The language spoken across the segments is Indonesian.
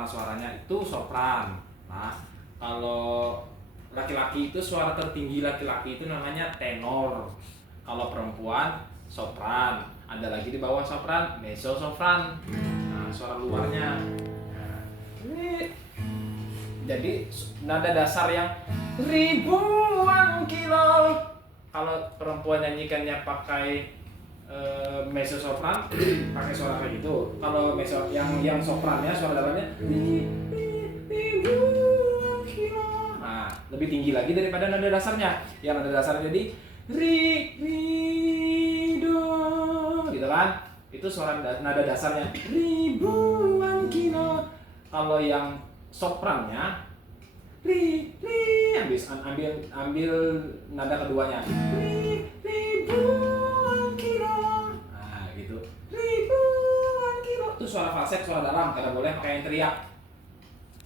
warna suaranya itu sopran. Nah, kalau laki-laki itu suara tertinggi laki-laki itu namanya tenor. Kalau perempuan sopran. Ada lagi di bawah sopran, mezzo sopran. Nah, suara luarnya. Nah, ini jadi nada dasar yang ribuan kilo. Kalau perempuan nyanyikannya pakai mezzo sopran, pakai suara kayak gitu. Kalau mezzo yang soprannya suara dalamnya ribuan kilo. Nah, lebih tinggi lagi daripada nada dasarnya. Yang nada dasarnya jadi do, gitu kan? Itu suara nada dasarnya ribuan kilo. Kalau yang soprannya ambil nada keduanya ribuan kilo. Nah, gitu. Ribuan kilo. Itu suara falset, suara dalam. Karena boleh pakai yang teriak.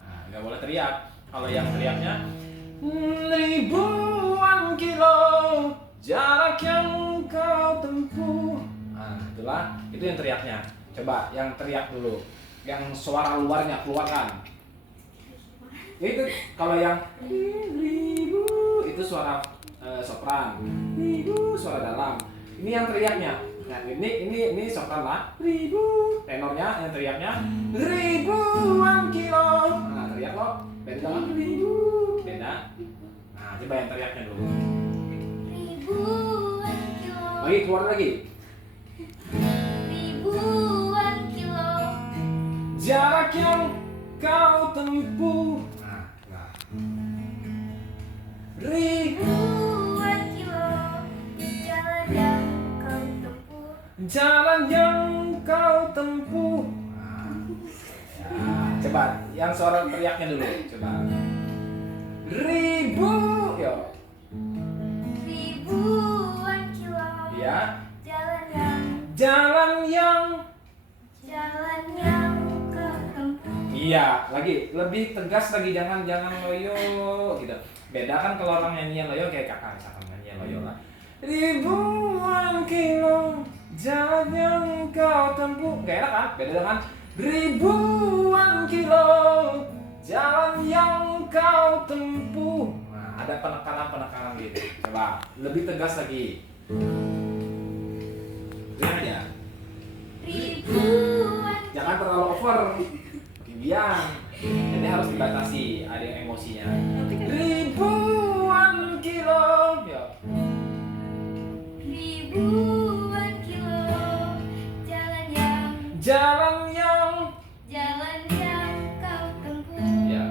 Nah, nggak boleh teriak. Kalau yang teriaknya ribuan kilo jarak yang kau tempuh. Nah, itulah. Itu yang teriaknya. Coba yang teriak dulu. Yang suara luarnya keluarkan. Itu kalau yang ribu itu suara sopran, ribu suara dalam. Ini yang teriaknya. Nah, ini sopran lah. Ribu tenornya yang teriaknya ribuan kilo. Nah, teriak lo beda kan ribu beda. Nah, coba yang teriaknya dulu. Ribuan kilo. Lagi keluar lagi. Ribuan kilo. Jarak yang kau tempuh. Ribuan kilo jalan yang kau tempuh. Jalan yang kau tempuh. Coba yang suara teriaknya dulu. Coba. Ribu, yo. Ribuan kilo. Ya. Jalan yang kau tempuh. Iya, lagi lebih tegas lagi, jangan loyo gitu. Beda kan kalau orang nyanyian loyo kayak kakak misalkan nyanyian loyo lah. Ribuan kilo jalan yang kau tempuh. Gak enak kan? Beda dengan ribuan kilo jalan yang kau tempuh. Nah, ada penekanan gitu. Coba lebih tegas lagi. Jangan ya. Ribuan. Jangan terlalu over. Ketinggian. Jadi harus dibatasi, ada yang emosinya. Ribuan kilo. Ya. Ribuan kilo jalan yang kau tempuh. Ya.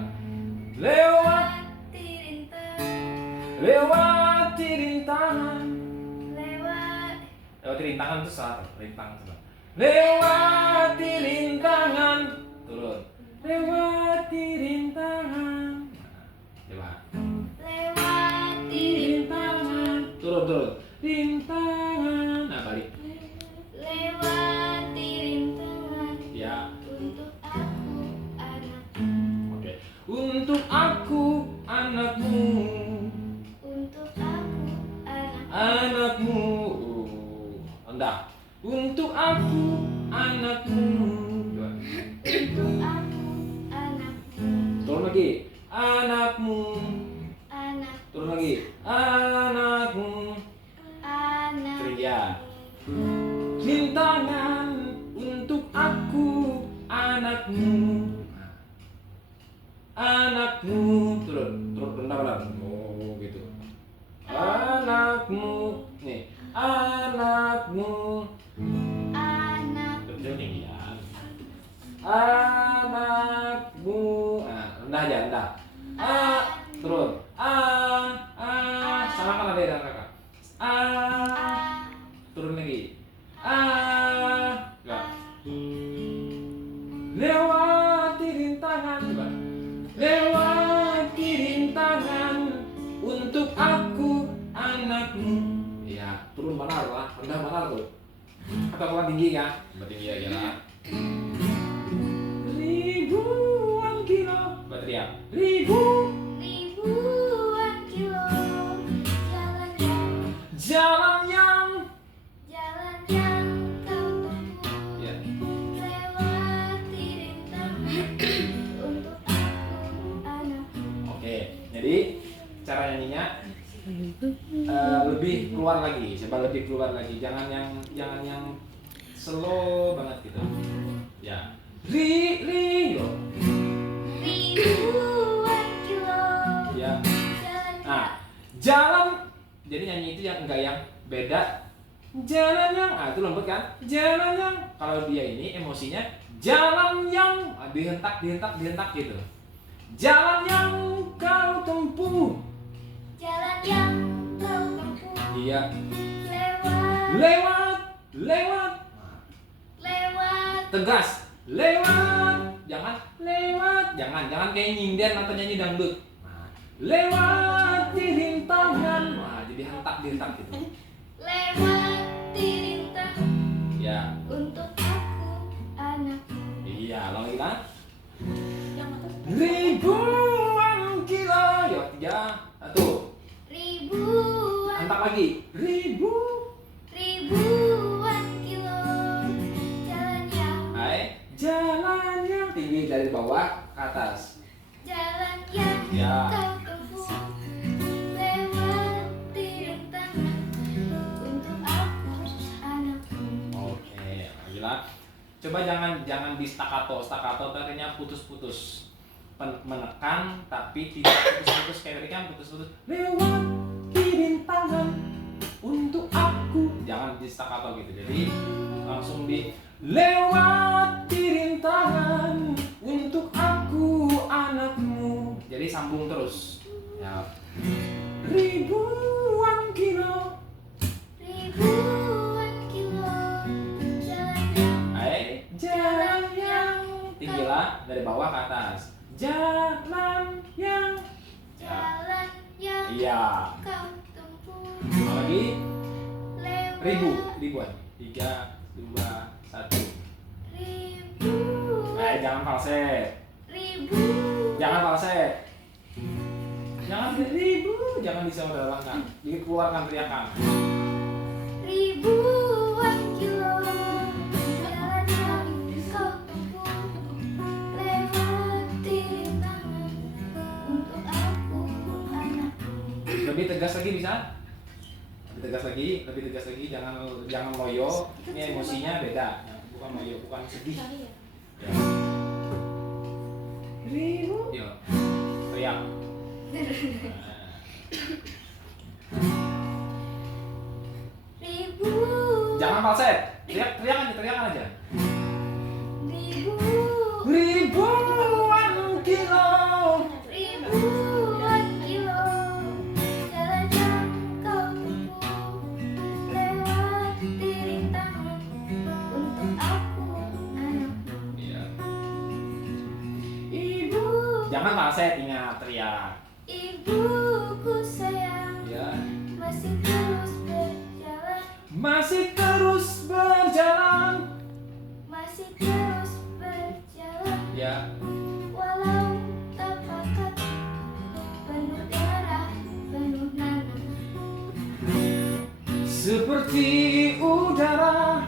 Lewat rintangan. Lewati rintangan itu salah, rintang coba. Lewati rintangan. Turun. Lewati rintangan. Coba. Lewati rintangan. Turun. Rintangan. Nah, balik. Lewati rintangan. Ya. Untuk aku anakmu. Oke. Untuk aku anakmu. Untuk aku Anakmu. Rendah. Untuk aku anakmu. Coba. Untuk aku anakmu. Turun lagi. Anakmu. Turun lagi. Anakmu. Keringgian. Rintangan untuk aku anakmu. Anakmu. Turun rendah. Oh, gitu. Anakmu. Nih. Anakmu. Kecil tinggian. Anakmu. Nah, rendah aja, rendah. Turun. Samakan ada dengan kakak. Turun lagi. Enggak. Lewati rintangan. Coba. Lewati rintangan untuk aku anakmu. Iya, turun benar lah, rendah benar tuh. Atau kurang tinggi ya? Tinggi aja lah. Ribuan kilo. Coba teriak. Ribuan kilo jalan yang kau tempuh. Ya. Lewati rintangan. Lebih keluar lagi, coba lebih keluar lagi, jangan yang slow banget gitu. Ya, loh. Ribuan kilo. Ya. Jalan Nah, jalan, jadi nyanyi itu yang enggak yang beda. Jalan yang, itu lembut kan? Jalan yang, kalau dia ini emosinya jalan yang, dihentak gitu. Jalan yang kau tempuh. Jalan yang kau tempuh. Iya. Lewat. Lewat. Tegas. Jangan kayak nyinden atau nyanyi dangdut. Nah, lewat di rintangan. Wah, jadi hentak gitu. Lewat di rintang. Ya. Untuk aku anakmu. Iya, ulang lagi kan? Yang atas. Ribuan kilo. Yo, 3, 1. Ribuan. Hentak lagi. Ribuan kilo. Jalan yang. Hai. Jalan yang tinggi dari bawah ke atas. Jalan yang Ya. kau tempuh. Lewat di rintangan. Untuk aku anakmu. Oke, gila. Coba jangan di staccato artinya putus-putus. Menekan tapi tidak putus-putus kayak tadi kan putus-putus. Lewat di rintangan untuk aku. Jangan di staccato gitu. Jadi langsung di lewat di rintangan untuk aku anakmu. Jadi sambung terus. Ya. Ribuan kilo. Ribuan kilo. Jalan yang tinggilah dari bawah ke atas. Jalan yang Jalan yang iya. kau tempuh. Lagi Lewat. ribuan. 3, 2, 1. Ribuan. Jangan falset. Jangan jangan disaudarakan. Dikeluarkan teriakan. Ribuan kilo. Jalan yang kau tempuh. Lewat di rintangan. Untuk aku anakmu. Lebih tegas lagi bisa? Lebih tegas lagi, jangan loyo. Ini emosinya beda. Bukan loyo, bukan sedih. Ya. Yo. Teriak. Ribuan. Jangan falset. Teriakan aja. Ribuan kilo. Ribuan kilo. Jalan yang kau tempuh. Lewat di rintangan. Untuk aku anakmu. Iya. Ibu. Jangan falset, ingat teriak. Ibuku sayang. Ya. Masih terus berjalan. Masih terus berjalan. Masih terus berjalan. Ya. Walau tapakat penuh darah, penuh nanah. Seperti udara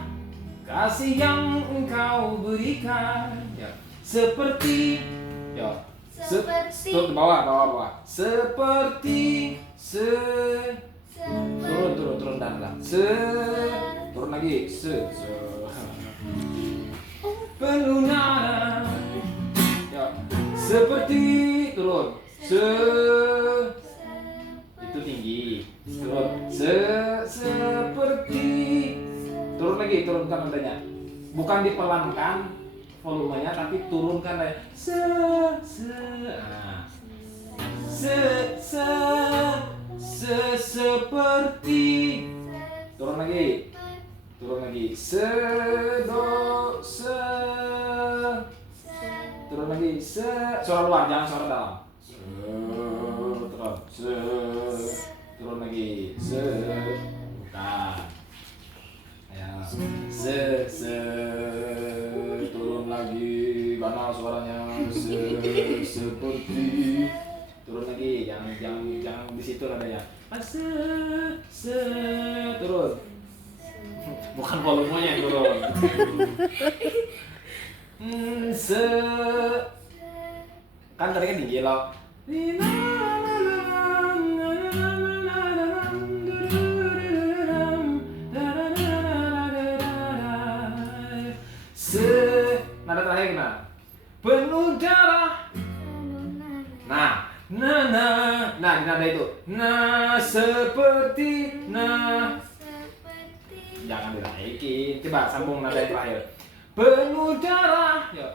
kasih yang engkau berikan. Ya. Seperti ya. Seperti. Turun bawah. Seperti turun dan turun lagi penuh nada. Ya. Seperti turun itu tinggi turun seperti turun lagi turunkan nadanya, bukan dipelankan volumenya tapi turunkan nadanya seperti turun lagi turun lagi suara luar jangan suara dalam turun lagi bukan ya turun lagi karena suaranya seperti turun lagi jangan di situ nadanya turun bukan volumenya yang turun kan tadi kan tinggi loh seperti seperti jangan dinaikin. Coba sambung nada yang terakhir. Penuh darah. Yuk.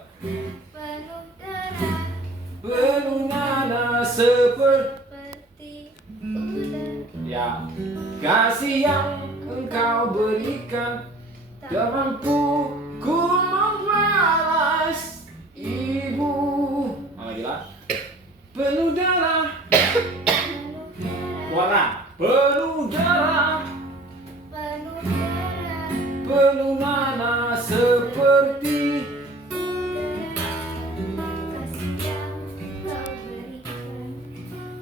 penuh darah Penuh nada seperti seperti udara ya. Kasih yang engkau berikan tak mampu ku membalas ibu. Lagi lah. Penuh darah. penuh darah Warna. Penuh darah. penuh darah Penuh nana seperti kasih yang kau berikan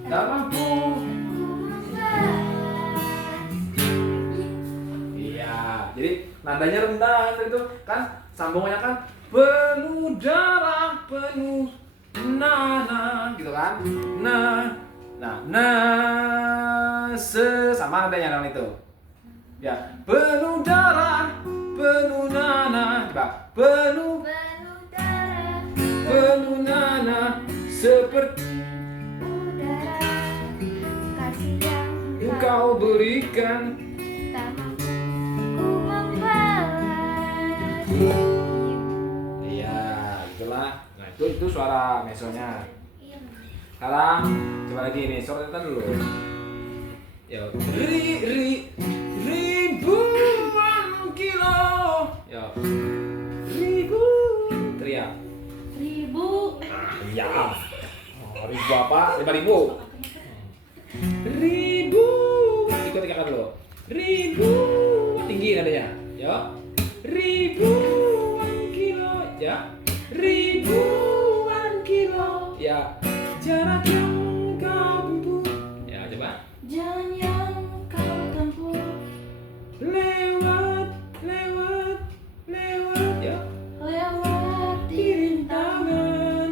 tak mampu. ku membalas. Iya, jadi nadanya rendah itu kan, sambungannya kan penuh darah, penuh nana gitu kan. Sama nadanya dengan itu. Ya, penuh darah, penuh nana, coba penuh Penuh darah penuh nana seperti udara kasih yang engkau berikan. tak mampu ku membalas. Iya, itulah. Nah, itu suara mesonya. Iya. Sekarang coba lagi nih, suara kita dulu. Ya, ribuan kilo. Ya. Ribu teriak. Ribu Ya. Oh, ribu apa? 5.000. Ribuan, ikut kata dulu. Ribuan tinggi nadanya. Ya. Ribuan kilo. Ya. Ribuan kilo. Ya. Jarak yang kau tempuh. Ya, coba. jalan yang kau tempuh Lewat ya. lewati rintangan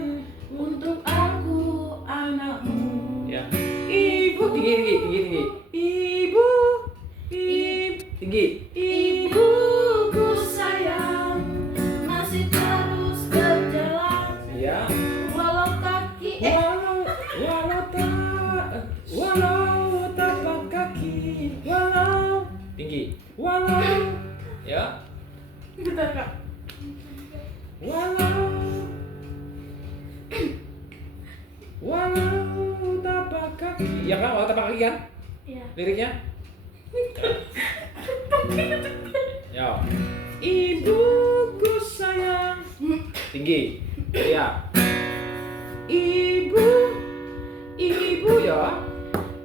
untuk aku anakmu. Ya. Ibu tinggi. Ibu tinggi. Ibuku sayang masih terus berjalan Ya. walau kaki Walau tapak kaki. Walau tinggi. Walau ya. bentar kak Walau tapak kaki. Ya kan, walau tapak kaki kan? ya Liriknya? Ya. Ibuku sayang. Tinggi. Ya. Ibu ya.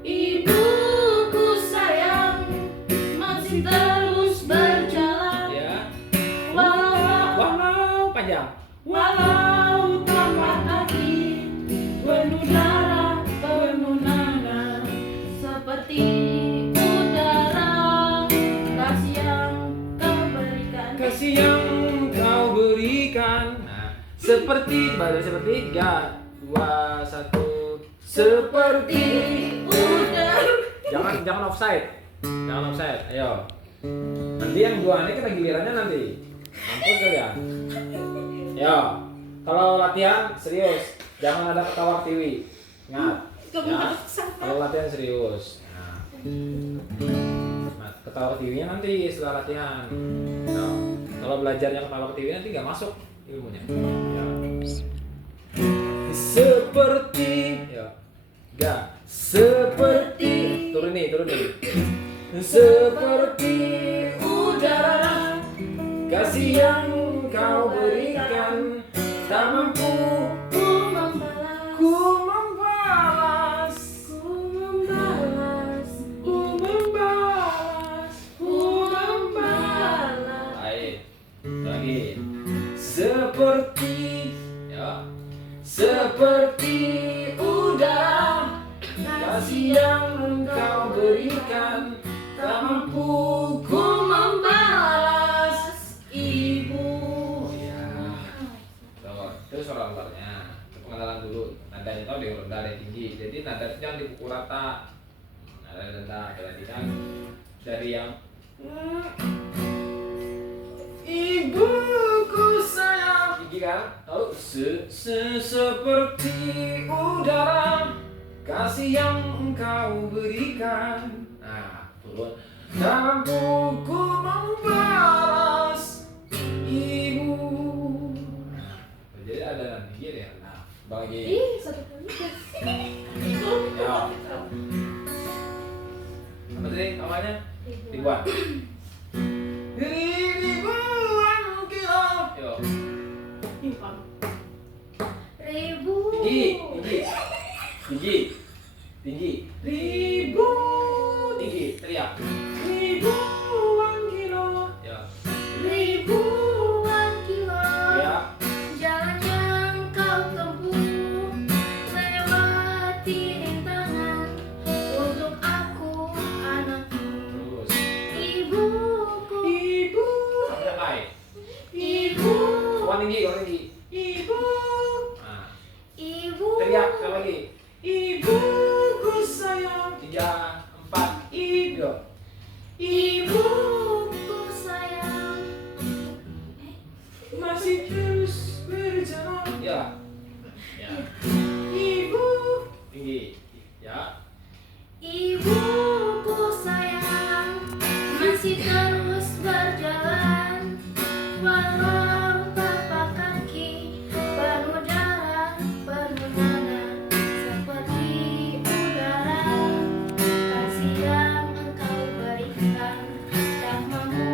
ibuku sayang masih terus berjalan Ya. walau Panjang. walau tapak kaki penuh darah penuh nanah seperti udara kasih yang kau berikan Kasih yang kau berikan. Nah, seperti 3, 2, 1. Seperti udara jangan offside. Ayo. Nanti yang dua ini kita gilirannya nanti. Ampun kalian. Yo. Kalau latihan serius, jangan ada ketawa tiwi. Ingat. Ya. Kalau latihan serius. Nah, ketawa tiwinya nanti setelah latihan. Yo. Kalau belajarnya ketawa tiwi nanti nggak masuk ilmunya. Ya. Seperti ya. Enggak. Seperti turun nih. Seperti udara kasih yang kau berikan tak mampu ku membalas ku membalas baik lagi seperti ya seperti udara kasih yang engkau berikan tak mampu ku membalas ibu. ya. Tuh, itu suara luarnya. Pengenalan dulu. Nadanya tau dia rendah dan tinggi. Jadi nada jangan dipukul rata. Nada rendah tadi kan dari yang ibuku sayang tinggi kan? Tahu? Seperti udara kasih yang engkau berikan Nah, turun. Tak mampu ku membalas ibu. Nah, jadi ada nanti ya. Nah, bagi. Ih, satu kali. Ya. Apa tadi awalnya? Ribuan. Ribuan kilo. Yo. Timpang. Ribu. Tinggi. Ribu. Tinggi. Teriak. Ribuan kilo. Ya. Ribuan kilo. Ya. Jalan yang kau tempuh melewati rintangan untuk aku anakmu. Terus. Ibuku. Ibu. Sampai baik. Ibu. Suara tinggi. Ibu. Nah. Ibu. Teriak sekali lagi. Ibuku sayang. 3, 4, ibu. Ibuku sayang. Masih terus berjalan. Ya. Ibu. Tinggi. Ya. Ibuku sayang masih terus berjalan walau tapak kaki penuh darah penuh nanah seperti udara kasih yang engkau berikan tak mampu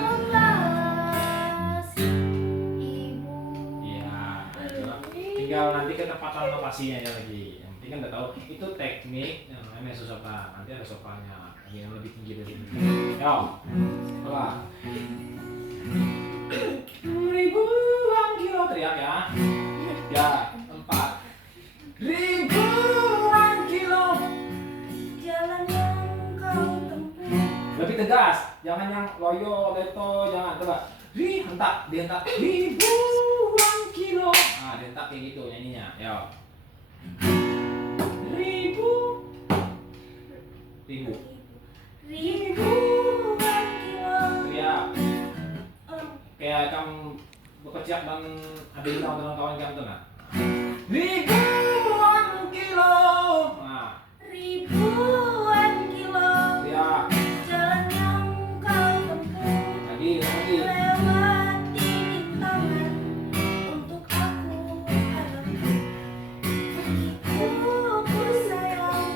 membalas ibu. Iya, tinggal nanti ketepatan lokasinya aja lagi. Yang penting kan udah tahu itu teknik yang namanya sosokan. Nanti ada sopannya yang lebih tinggi dari ini. Yo, coba. Ribuan kilo teriak ya. Ya, 4. Ribuan kilo. Jalan yang kau tempuh. Lebih tegas, jangan yang loyo, leto, jangan. Coba. Dihentak. Ribuan kilo. Nah, dihentak kayak gitu nyanyinya. Yo. Ribu. Ribuan kilo. Ya, kayak kamu bekerja dan ada yang kawan-kawan kamu tuh nah. Ribuan kilo. Nah, Ribuan kilo. ya. Jalan yang kau tempuh Lagi. melewati rintangan untuk aku anakmu. Ibuku sayang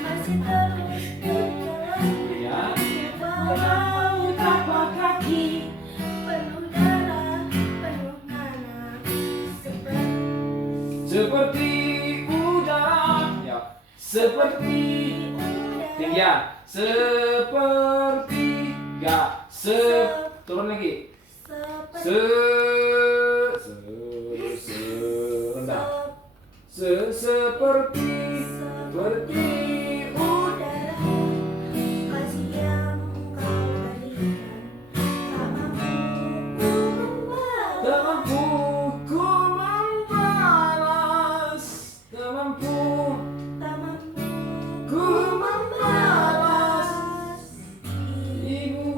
masih terus berjalan Ya. walau tapak kaki penuh darah penuh nanah Seperti udara. Ya. Seperti tinggi ya. Seperti ya. Turun lagi. Rendah. Seperti udara kasih yang kau berikan tak mampu tak mampu ku membalas. Tak mampu ku membalas ibu.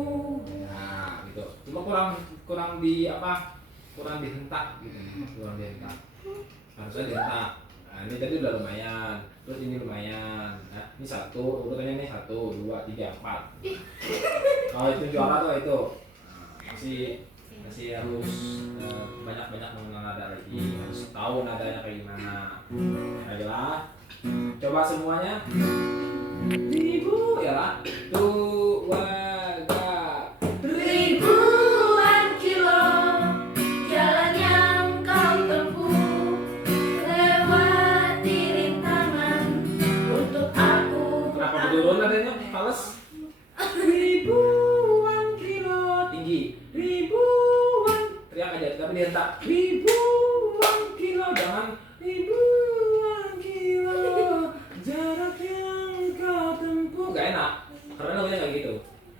Nah, gitu. Cuma kurang dihentak gitu. Harusnya dihentak. Nah, ini tadi udah lumayan. Terus ini lumayan. Nah, ini 1, urutannya ini 1, 2, 3, 4. Kalau itu juara tuh itu. Nah, masih harus banyak-banyak mengenal nada lagi. Harus tahu nadanya kayak gimana. Ayolah. Coba semuanya. Ibu ya lah. ribuan kilo jalan yang kau tempuh lewati rintangan untuk aku Kenapa turun nadanya? Fales. Ribuan kilo tinggi. Ribuan. Teriak aja tapi dihentak. Ribuan kilo jangan ribuan kilo. Jarak yang kau tempuh. Gak enak. Karena namanya kayak gitu.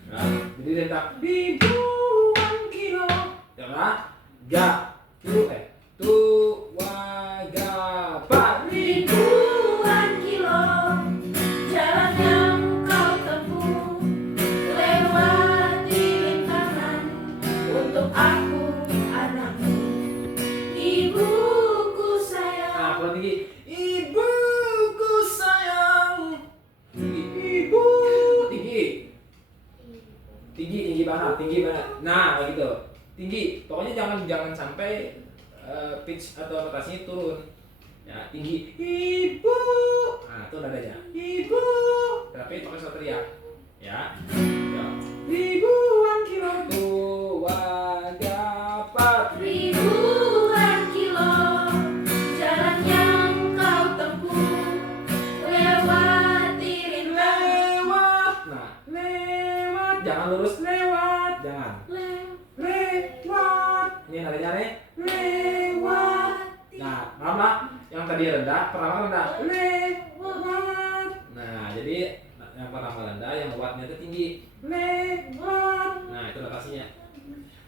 Nah, jadi dihentak ribuan kilo. Jangan. Ga. ribuan kilo jalan yang kau tempuh lewati rintangan untuk aku anakmu. Ibuku sayang Nah, kalau tinggi. Ibuku sayang. Ibu. tinggi banget. Nah, kayak gitu. Tinggi. Pokoknya jangan sampai pitch atau notasinya turun. Ya, tinggi. Ibu. Nah, itu nadanya. Ibu. Tapi pakai suara teriak. Ya. Ya. Ribuan kilo tua dapat. Ribuan kilo jalan yang kau tempuh, lewati rintangan. Lewat. Nah, lewat. Jangan lurus lewat. Jangan. Lewat. Ini nadanya nih. Lewat. Nah, lama yang tadi rendah, pertama rendah. Lewat. Nah, jadi yang pertama rendah, yang watnya itu tinggi. Lewat. Nah, itu notasinya.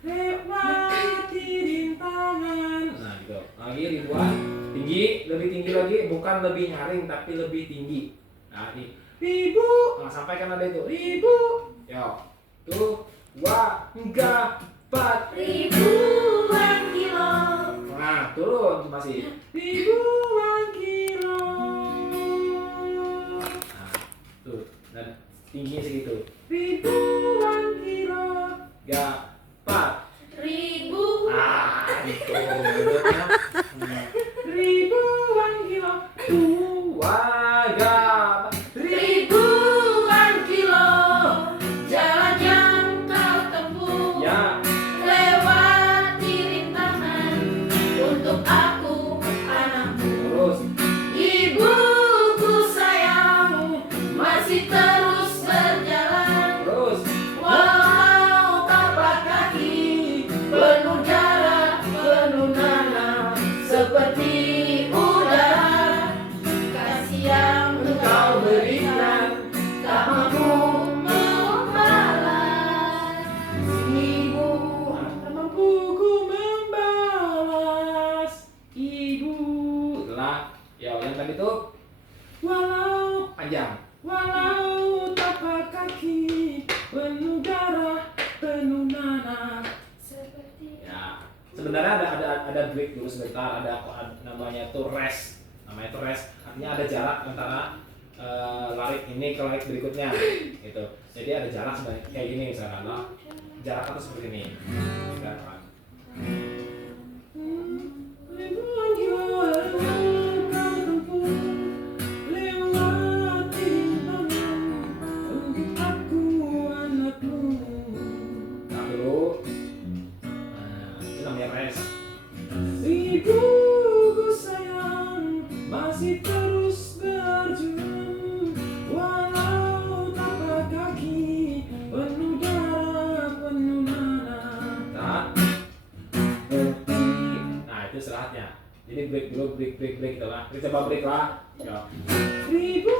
Lewati rintangan. Nah, gitu. Lagi ribuan, tinggi, lebih tinggi lagi, bukan lebih nyaring tapi lebih tinggi. Nah, ini ribu. Nah, sampaikan ada itu. Ribu. Yo. Tuh, dua, tiga, empat. Ribuan kilo. Nah, turun masih. Ribuan kilo. Nah, tuh. Dan tingginya segitu. Ribuan kilo. Dapat. Ribu. Itu. Ribuan kilo. Dua dapat. Ribuan kilo jalan yang kau tempuh, Ya. lewati rintangan untuk aku anakmu. Terus. Ibuku sayang masih terus berjalan, Terus. walau tapak kaki penuh darah, penuh nanah, seperti udara. Kasih yang engkau berikan tak mampu membalas. Ibu, Tak mampu ku membalas. Ibu. Itulah. Ya, yang tadi tuh. Walau panjang. Walau tapak kaki penuh darah, penuh nanah. seperti Ya, sebenarnya ada break dulu sebentar, ada namanya tuh rest. Namanya tuh rest. Artinya ada jarak antara larik ini ke larik berikutnya gitu. Jadi ada jarak sebanyak kayak gini misalkan. Nah, jarak itu seperti ini. Sekarang. Ribuan kilo kau tempuh, lewati rintangan untuk aku anakmu. Nah, dulu. Nah, itu namanya rest. Ibuku sayang masih terus berjuang, walau tapak kaki penuh darah, penuh nanah. Nah, itu istirahatnya. Jadi break dulu, break gitu lah. Kita coba break lah. Ya. Ribu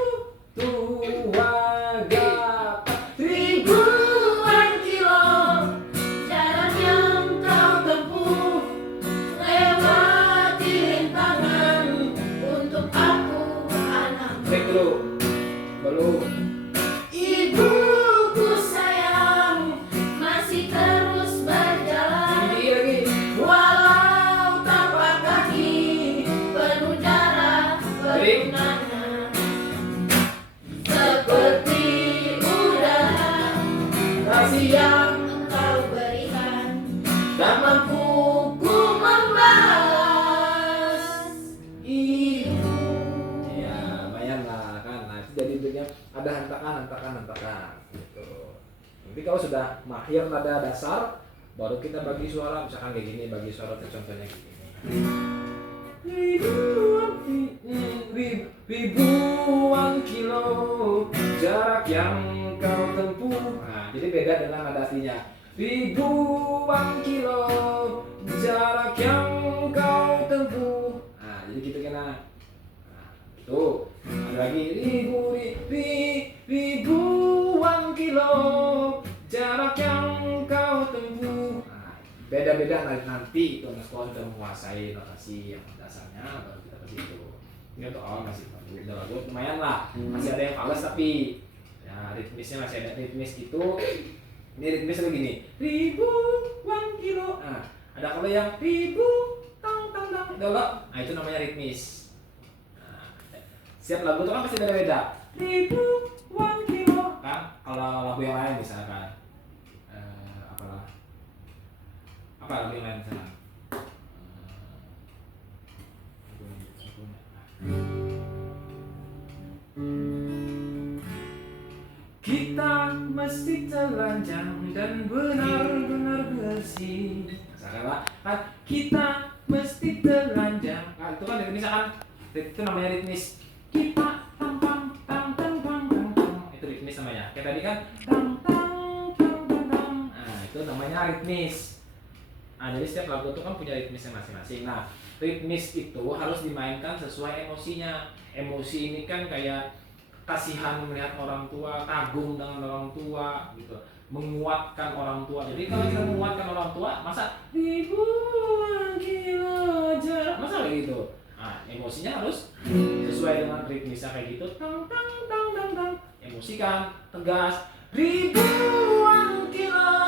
tua dapat. ribuan kilo jalan yang kau tempuh, lewati rintangan untuk aku anakmu. Break dulu. Belum. Ibuku sayang masih terus berjalan, Tinggi lagi. walau tapak kaki penuh darah, penuh nanah, seperti udara. Kasih yang engkau berikan tak mampu ku membalas. Ibu. Ya, lumayan lah kan. Nah, itu jadi breaknya ada hentakan gitu. Nanti kalau sudah mahir nada dasar, baru kita bagi suara, misalkan kayak gini, bagi suara contohnya gini. Ribuan kilo jarak yang kau tempuh. Nah, jadi beda dengan nada aslinya. Ribuan kilo jarak yang kau tempuh. Nah, jadi gitu kan. Nah, tuh ada lagi ribuan kilo jarak yang kau tempuh. Nah, beda-beda nanti itu anak sekolah sudah menguasai notasi yang dasarnya baru kita ke situ. Ini untuk awal masih udah lagu lumayan lah, masih ada yang fals tapi ya ritmisnya masih ada. Ritmis itu ini ritmisnya begini, ribuan kilo. Nah, ada kalau yang ribu tang tang tang, nah itu namanya ritmis. Setiap lagu itu kan pasti beda-beda. Ribuan kilo kan. Kalau lagu yang lain misalkan Apa lagu yang lain sana? Kita mesti telanjang dan benar-benar bersih. Misalkan kan kita mesti telanjang. Nah, itu kan ritmisnya kan, itu namanya ritmis. Kita tang tang tang tang tang tang tang. Itu ritmis namanya. Kayak tadi kan tang tang tang tang tang. Nah, itu namanya ritmis. Nah, jadi setiap lagu itu kan punya ritmisnya masing-masing. Nah, ritmis itu harus dimainkan sesuai emosinya. Emosi ini kan kayak kasihan melihat orang tua, kagum dengan orang tua gitu, menguatkan orang tua. Jadi kalau kita menguatkan orang tua, masa ribuan kilo jarak, masa kayak gitu. Nah, emosinya harus sesuai dengan ritmisnya kayak gitu. Tang tang tang tang tang. Emosikan, tegas. Ribuan kilo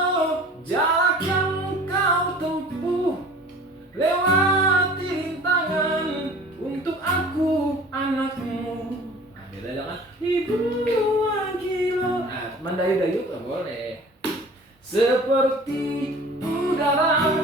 jarak yang kau tempuh, lewati rintangan untuk aku anakmu. Nah, beda jangan ribuan kilo. Nah, mendayu-dayu nggak boleh. Seperti udara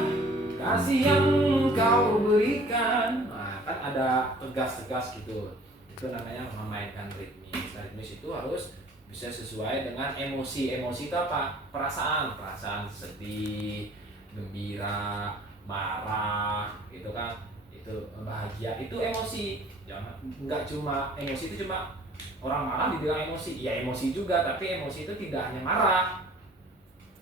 kasih yang kau berikan. Nah, kan ada tegas-tegas gitu. Itu namanya memainkan ritmis. Nah, ritmis itu harus bisa sesuai dengan emosi. Emosi itu apa? Perasaan sedih, gembira, marah, gitu kan. Itu bahagia, itu emosi. Jangan nggak cuma emosi itu cuma orang marah dibilang emosi. Ya emosi juga, tapi emosi itu tidak hanya marah.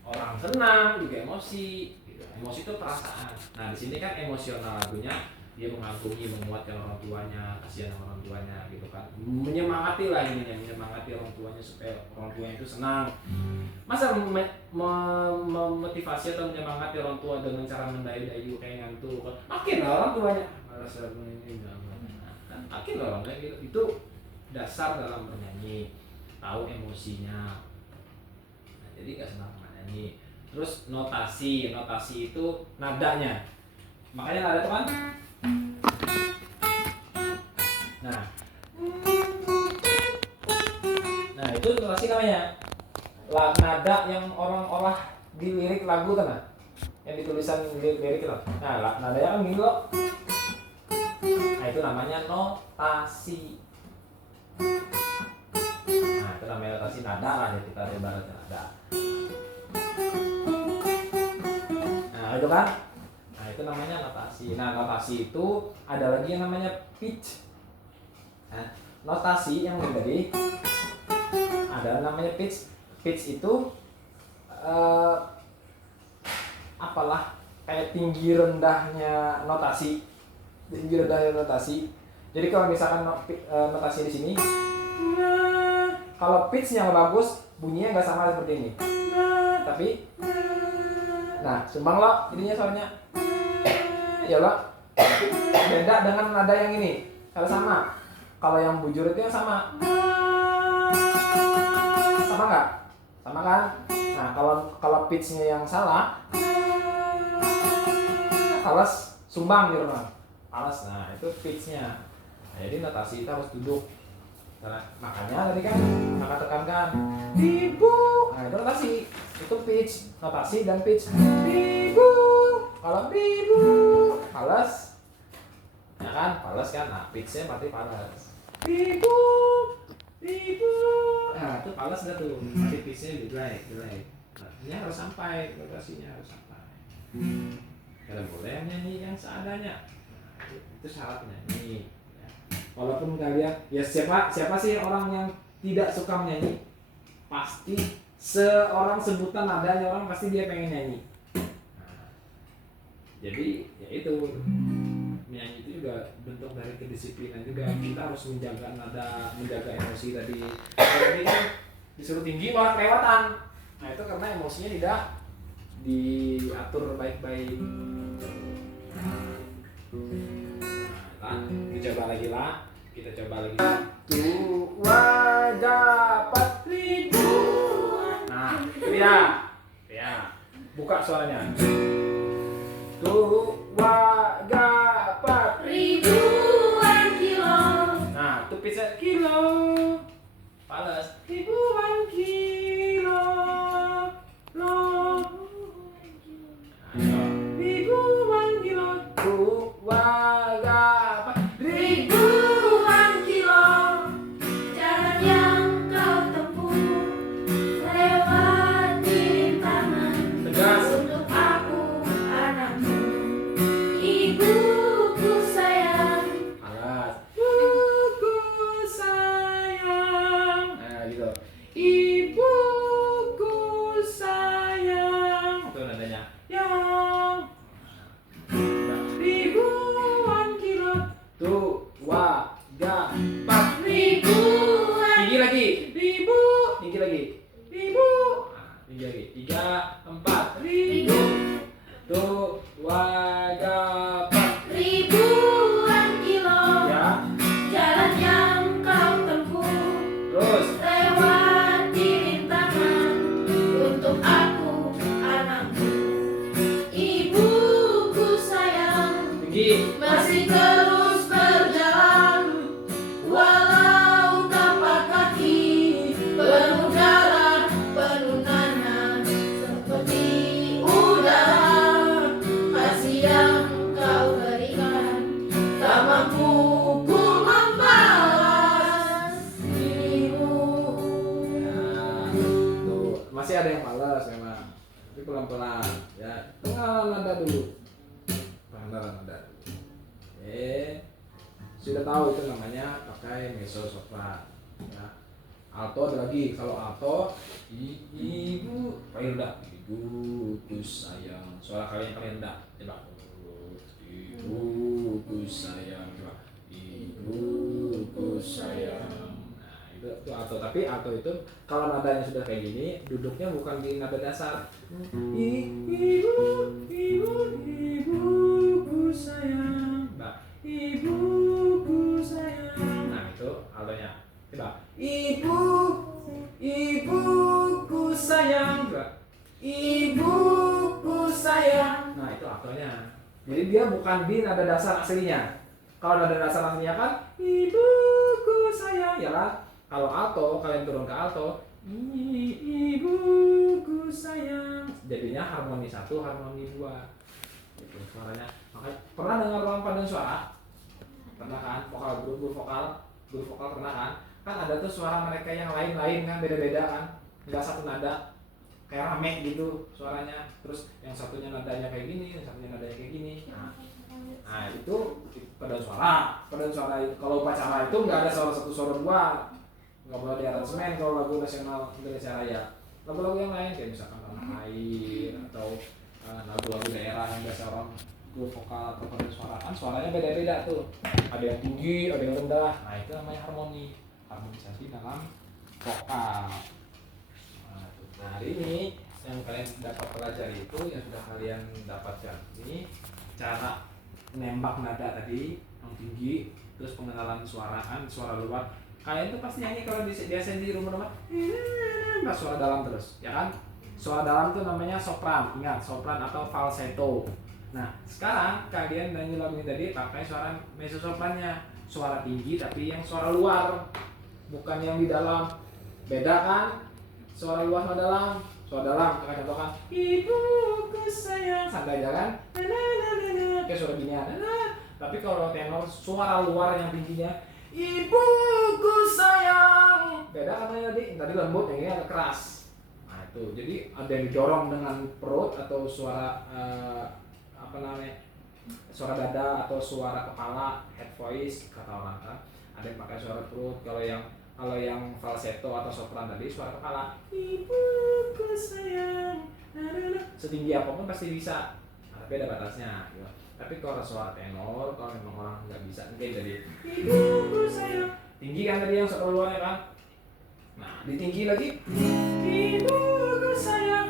Orang senang juga emosi. Emosi itu perasaan. Nah, di sini kan emosional lagunya, dia mengagumi, menguatkan orang tuanya, kasihan sama orang tuanya gitu kan. Menyemangati lah ininya, menyemangati orang tuanya supaya orang tuanya itu senang. Masa memotivasi atau menyemangati orang tua dengan cara mendayu-dayu kayak ngantuk, makin lah orang tuanya malas ini kan, makin lah orang kayak gitu. Itu dasar dalam bernyanyi, tahu emosinya. Nah, jadi gak senang menyanyi. Terus notasi itu nadanya, makanya nada itu kan. Nah itu notasi namanya. Nada yang orang olah di lirik lagu kan, yang ditulisan lirik itu. Nah, nadanya kan gini loh. Nah, itu namanya notasi. Nah, itu namanya notasi nada lah ya, kita ibaratnya nada. Nah, itu kan. Nah, itu namanya notasi. Nah, notasi itu ada lagi yang namanya pitch. Nah, notasi yang menjadi ada namanya pitch. Pitch itu apalah kayak tinggi rendahnya notasi. Tinggi rendahnya notasi. Jadi kalau misalkan notasi di sini, kalau pitch-nya nggak bagus, bunyinya nggak sama seperti ini. Tapi, nah, sumbang lo, jadinya soalnya, ya lo, beda dengan nada yang ini. Kalau sama, kalau yang bujur itu yang sama nggak? Sama kan? Nah, kalau pitch-nya yang salah, alas sumbang gitu kan. Alas, nah itu pitch-nya. Nah, jadi notasi itu harus duduk. Nah, makanya tadi kan kakak tekankan ribu. Nah, itu notasi, itu pitch, notasi dan pitch. Ribu. Kalau ribu, alas. Ya kan, alas kan. Nah, pitch-nya berarti alas. Ribu. Nah, itu palas dah tuh. Tapi pitch-nya jelek. Nah, ini harus sampai, notasinya harus sampai. Kalau boleh nyanyi yang seadanya. Nah, itu syarat nyanyi. Ya. Walaupun kalian, ya siapa sih orang yang tidak suka menyanyi? Pasti seorang sebutan nadanya orang pasti dia pengen nyanyi. Nah, jadi ya itu. Menyanyi itu juga bentuk dari kedisiplinan juga. Kita harus menjaga nada, menjaga emosi tadi. Jadi kan disuruh tinggi malah kelewatan. Nah itu karena emosinya tidak diatur baik-baik. Nah, dicoba lagi lah. Kita coba lagi. Dua dapat ribuan. Nah itu dia. Ya, buka suaranya. Dua dapat ribuan kilo. Nah, itu pitch kilo. Palas. Ribuan kilo. Lo. Ribuan empat. Ribu, dua, dapat. Ribuan kilo Ya, jalan yang kau tempuh, terus. lewati rintangan untuk aku anakmu. Ibuku sayang Tinggi. masih terus berjalan, walau tapak kaki penuh darah, penuh nanah seperti udara. Kasih yang kau berikan tak mampu ku membalas dirimu. Nah, tuh masih ada yang malas memang. Tapi pelan-pelan ya. Pengenalan nada dulu. Pengenalan nada dulu. Sudah tahu itu namanya pakai mezzo sopran. Ya. Alto ada lagi. Kalau alto, ibu paling rendah. Ibuku sayang. Suara kalian paling rendah. Coba. Ibuku sayang. Coba. Ibuku sayang. Nah, itu alto. Tapi alto itu kalau nadanya sudah kayak gini, duduknya bukan di nada dasar. Ibuku sayang. Mbak, ibuku sayang. Nah, itu altonya. Coba. Ibuku sayang. Coba. Ibuku sayang. Nah, itu altonya. Jadi dia bukan di nada dasar aslinya. Kalau nada dasar aslinya kan ibuku sayang, ya kan? Kalau alto, kalian turun ke alto, ibuku sayang. Jadinya harmoni 1, harmoni 2. Gitu suaranya. Makanya pernah dengar orang paduan suara? Pernah kan? Guru vokal pernah kan? Kan ada tuh suara mereka yang lain-lain kan, beda-beda kan? Enggak satu nada. Kayak rame gitu suaranya. Terus yang satunya nadanya kayak gini, yang satunya nadanya kayak gini. Nah, itu paduan suara. Paduan suara itu kalau upacara itu nggak ada suara satu, suara dua. Nggak boleh di aransemen kalau lagu nasional Indonesia Raya. Lagu-lagu yang lain kayak misalkan Tanah Air atau lagu-lagu daerah yang biasa orang guru vokal atau paduan suara kan suaranya beda-beda tuh. Ada yang tinggi, ada yang rendah. Nah, itu namanya harmonisasi dalam vokal. Nah, hari ini yang kalian dapat pelajari itu yang sudah kalian dapatkan ini cara nembak nada tadi yang tinggi, terus pengenalan suara luar. Kalian tuh pasti nyanyi kalau biasa di rumah-rumah, nah, suara dalam terus, ya kan? Suara dalam tuh namanya sopran, ingat sopran atau falsetto. Nah, sekarang kalian nyanyi lagu ini tadi pakai suara mezzo soprannya, suara tinggi tapi yang suara luar, bukan yang di dalam. Beda kan? Suara luar sama dalam. Suara dalam kita contohkan, ibuku sayang, santai aja kan? Kayak suara ginian. Tapi kalau tenor suara luar yang tingginya, ibuku sayang, beda kan tadi lembut, yang ini agak keras. Nah itu, jadi ada yang didorong dengan perut atau suara suara dada atau suara kepala, head voice kata orang kan. Ada yang pakai suara perut. Kalau yang falsetto atau sopran tadi suara kepala, ibuku sayang, setinggi apapun pasti bisa. Tapi ada batasnya gitu. Tapi kalau suara tenor, kalau memang orang nggak bisa, mungkin jadi ibuku sayang, tinggi kan tadi yang suara luarnya kan. Nah, ditinggi lagi, ibuku sayang,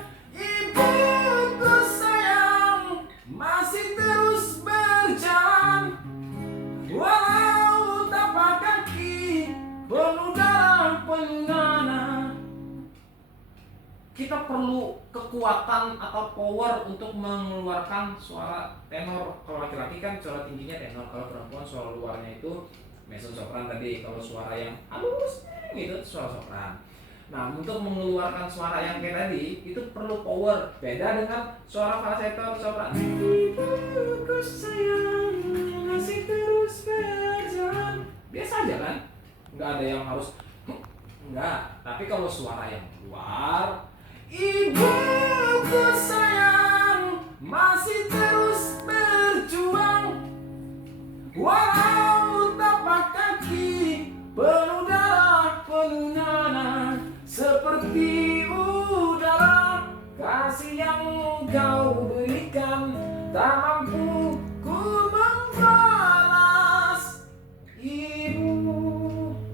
masih terus berjalan, walau tapak kaki penuh darah, penuh nanah. Kita perlu kekuatan atau power untuk mengeluarkan suara tenor. Kalau laki-laki kan suara tingginya tenor, kalau perempuan suara luarnya itu mezzo sopran tadi. Kalau suara yang halus gitu suara sopran. Nah, untuk mengeluarkan suara yang kayak tadi itu perlu power. Beda dengan suara falsetto sopran. Ibuku sayang masih terus berjalan. Biasa aja kan? Nggak ada yang harus enggak. Tapi kalau suara yang keluar, ibuku sayang masih terus berjuang, walau tapak kaki penuh darah, penuh nanah seperti udara. Kasih yang kau berikan tak mampu ku membalas, ibu.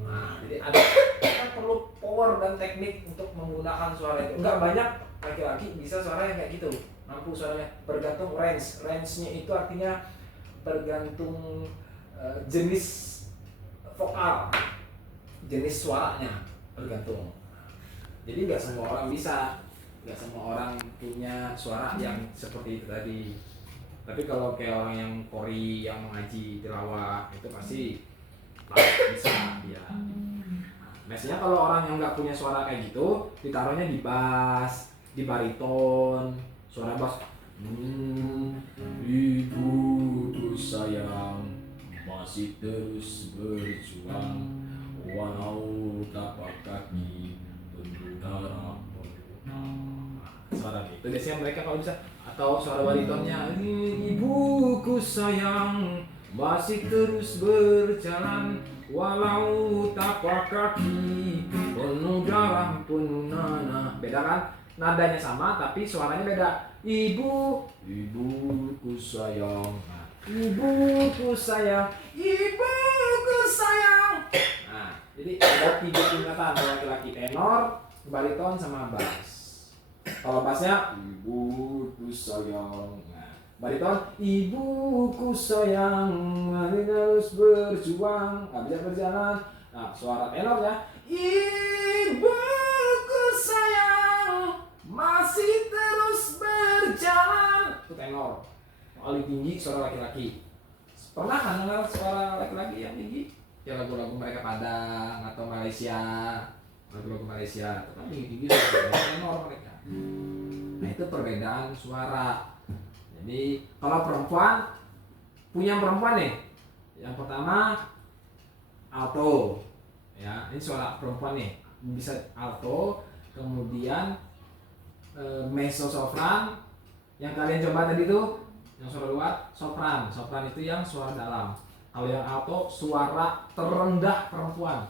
Nah, jadi ada kita perlu power dan teknik untuk menggunakan suara itu. Enggak banyak laki-laki bisa suaranya kayak gitu, mampu suaranya bergantung range-nya itu artinya bergantung jenis vokal, jenis suaranya bergantung. Jadi nggak semua orang bisa, nggak semua orang punya suara yang seperti itu tadi. Tapi kalau kayak orang yang qori, yang mengaji tilawah itu pasti bisa dia. Biasanya kalau orang yang nggak punya suara kayak gitu, ditaruhnya di bass, di bariton, suara bass. Ibuku sayang masih terus berjuang, walau tapak kaki penuh darah. Suara gitu biasanya mereka kalau bisa, atau suara baritonnya, ibuku sayang masih terus berjalan, walau tapak kaki penuh darah penuh nanah. Beda kan? Nadanya sama tapi suaranya beda. Ibuku sayang, ibuku sayang, ibuku sayang. Nah, jadi ada 3 tingkatan laki-laki, tenor, bariton sama bass. Kalau bassnya ibuku sayang, nah, bariton ibuku sayang masih terus berjuang, nggak bisa berjalan. Nah, suara tenor ya, ibuku sayang masih terus berjalan, itu tenor. Paling tinggi suara laki-laki. Pernah kan dengar suara laki-laki yang tinggi? Ya lagu-lagu mereka Padang atau Malaysia, lagu-lagu Malaysia itu kan tinggi-tinggi tenor mereka. Nah itu perbedaan suara. Jadi kalau perempuan, punya perempuan nih, yang pertama alto, ya ini suara perempuan nih, bisa alto, kemudian mezzo sopran, yang kalian coba tadi tuh, yang suara luar sopran. Sopran itu yang suara dalam. Kalau yang alto suara terendah perempuan.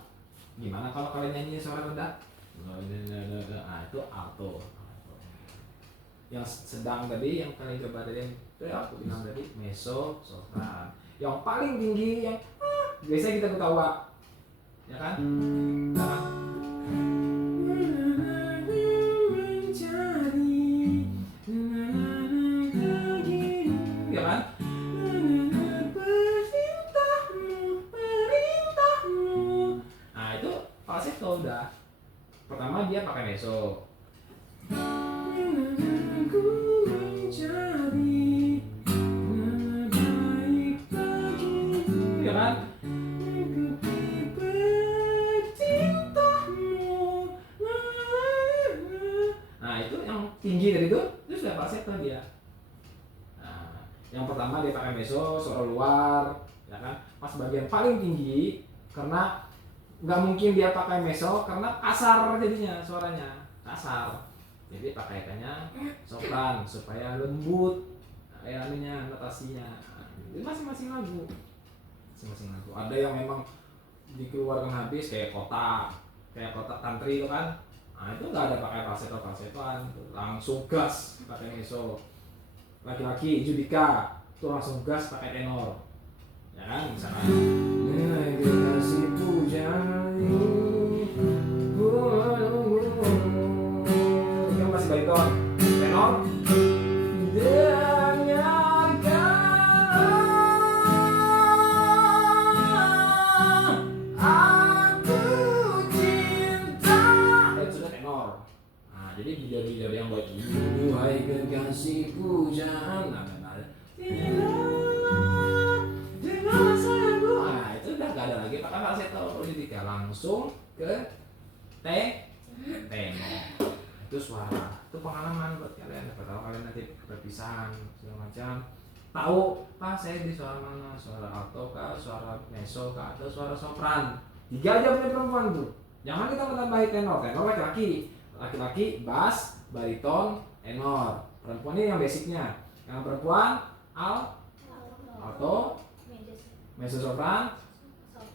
Gimana kalau kalian nyanyi suara rendah? Nah itu alto. Yang sedang tadi, yang kalian coba tadi, itu ya aku bilang tadi mezzo sopran. Yang paling tinggi yang biasanya kita ketawa, ya kan? Ya kan? Nah itu falsetto udah. Pertama dia pakai mezzo. Ya kan? Nah itu yang tinggi dari itu sudah falsetto dia. Nah, yang pertama dia pakai mezzo, suara luar, ya kan? Pas bagian paling tinggi, karena nggak mungkin dia pakai mezzo karena kasar jadinya suaranya, kasar. Jadi pakaiannya sopran supaya lembut, kayak anunya, notasinya. Itu masing-masing lagu. Masing-masing lagu. Ada yang memang dikeluarkan habis kayak kotak tantri itu kan. Nah itu nggak ada pakai falsettoan, langsung gas pakai mezzo. Laki-laki Judika itu langsung gas pakai tenor, ya kan? Misalkan kasih pujani itu masih bariton, tenor dengarkan aku cinta, itu sudah tenor. Nah jadi video yang buat hai kekasih pujaan, nah dengar sayangku, nah itu udah gak ada lagi pakai falsetto, jadi langsung ke tenor. Itu suara, itu pengalaman buat kalian. Kalau kalian nanti perpisahan segala macam, tahu pak saya di suara mana, suara alto kah, suara mezzo kah, atau suara sopran. 3 aja punya perempuan tuh. Jangan kita menambahi tenor laki-laki bass, bariton, tenor. Perempuan ini yang basicnya. Yang perempuan alto, mezzo sopran,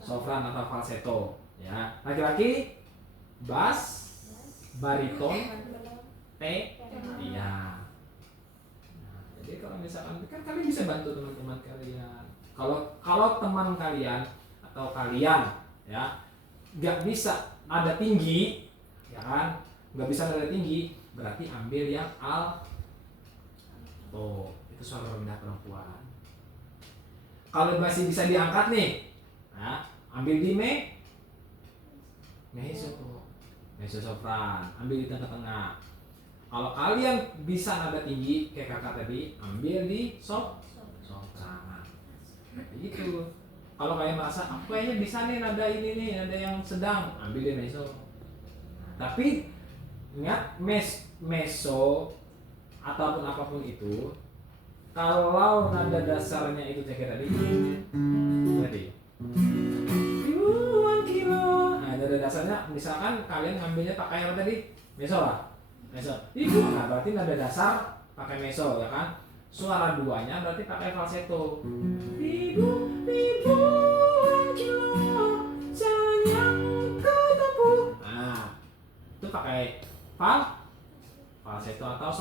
sopran atau falsetto. Ya, laki-laki bass, bariton, iya. Nah, jadi kalau misalkan kan kalian bisa bantu teman-teman kalian. Kalau teman kalian atau kalian ya nggak bisa nada tinggi, ya kan, nggak bisa nada tinggi, berarti ambil yang alto. Itu suara rendah perempuan. Kalau masih bisa diangkat nih, nah, ambil di mezzo sopran, ambil di tengah-tengah. Kalau kalian bisa nada tinggi kayak kakak tadi, ambil di sopran. Begitu. Kalau kalian merasa aku kayaknya bisa nih nada ini nih, nada yang sedang, ambil di mezzo. Tapi ingat mezzo ataupun apapun itu, kalau nada dasarnya itu kayak tadi, nah nada dasarnya misalkan kalian ngambilnya pakai apa tadi, mezzo lah, mezzo. Nah berarti nada dasar pakai mezzo ya kan. Suara duanya berarti pakai falsetto. Nah itu pakai falsetto atau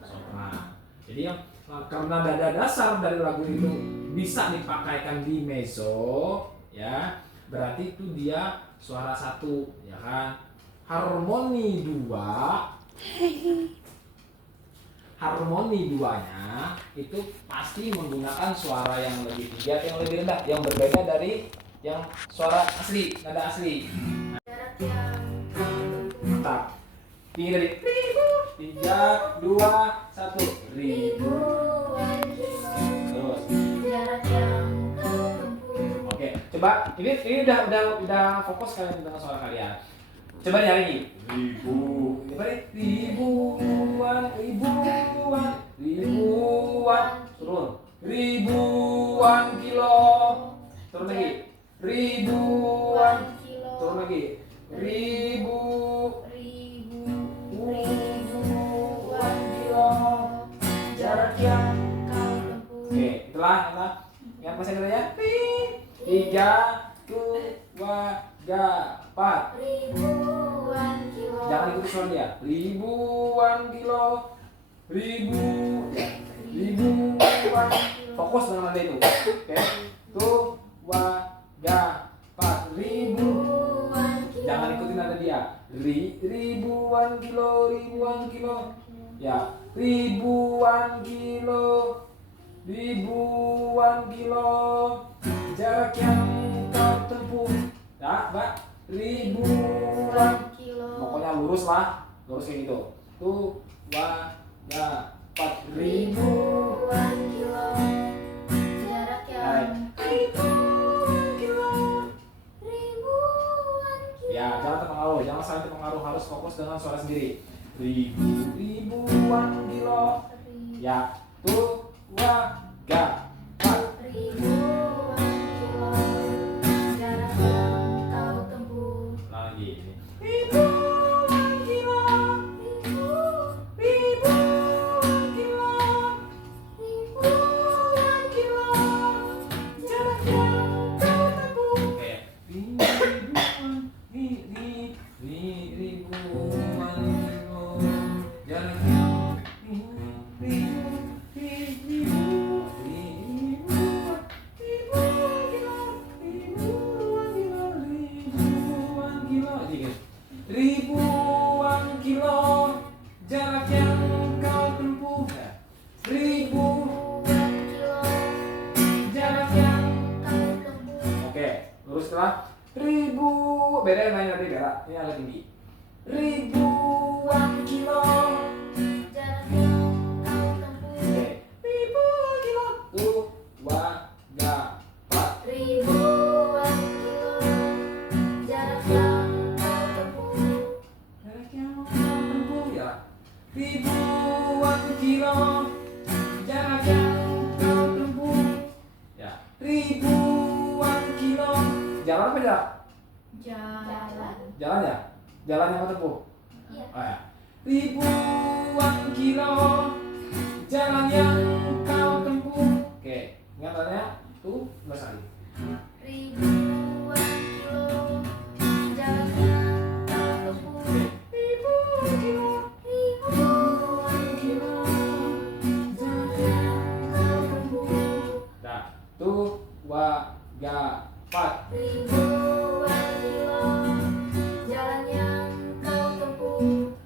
sopran. Jadi yang karena nada dasar dari lagu itu bisa dipakaikan di mezzo, ya berarti itu dia suara satu, ya kan. Harmoni duanya itu pasti menggunakan suara yang lebih tinggi atau yang lebih rendah, yang berbeda dari yang suara asli, nada asli. Mantap. Tinggi dari 3, 2, 1. Ribuan kilo. Terus. Jarak yang kau tempuh. Oke, coba ini udah fokus kalian dengan suara kalian. Coba nyari nih. Ribuan. Turun. Ribuan kilo. Turun lagi. Ribuan. Turun lagi. Ribuan kilo. Jarak yang kau tempuh. Oke, itulah yang masih ada ya. 3, 2, 4. Ribuan kilo. Jangan ikuti suara dia. Ribuan kilo. Ribuan. Fokus dengan nada itu. Oke. 2, 4. Ribuan kilo. Jangan ikuti nada dia. Ribuan kilo. Ya, ribuan kilo. Jarak yang kau tempuh. Ya, Mbak. Ribuan kilo. Pokoknya lurus lah. Lurus kayak gitu. 2, 4. Ribuan kilo. Jarak yang ribuan kilo. Ya, jangan terpengaruh. Jangan sampai terpengaruh. Harus fokus dengan suara sendiri. Ribuan kilo. Ya, 2, 4. Ribuan kilo. Jarak yang kau tempuh. Lagi. Ribuan kilo. Jarak yang kau tempuh. Oke. Ribuan kilo. Jarak ribuan kilo jarak yang kau tempuh. Ribuan kilo. jarak yang Kau tempuh. Oke, lurus setelah beda yang lain nanti beda. Ini agak tinggi. Ribuan kilo. Jarak yang kau tempuh. Oke, ribuan kilo. 2, 4. Ribuan kilo. Jarak yang kau tempuh. Jarak yang kau tempuh ya. Ribuan kilo. Jarak yang kau tempuh. Ya, ribuan kilo. Jalan apa jarak? Jalan. Jalan ya? Jalan yang kau tempuh. Iya. Oh ya. Ribuan kilo jalan yang kau tempuh. Oke, ingatannya tuh nggak salah. Ribuan kilo. Jarak yang kau tempuh. Oke. Ribuan kilo. Ribuan kilo. Jarak yang kau tempuh. Nah, 2, 4. Ribuan kilo. Jalan yang kau tempuh.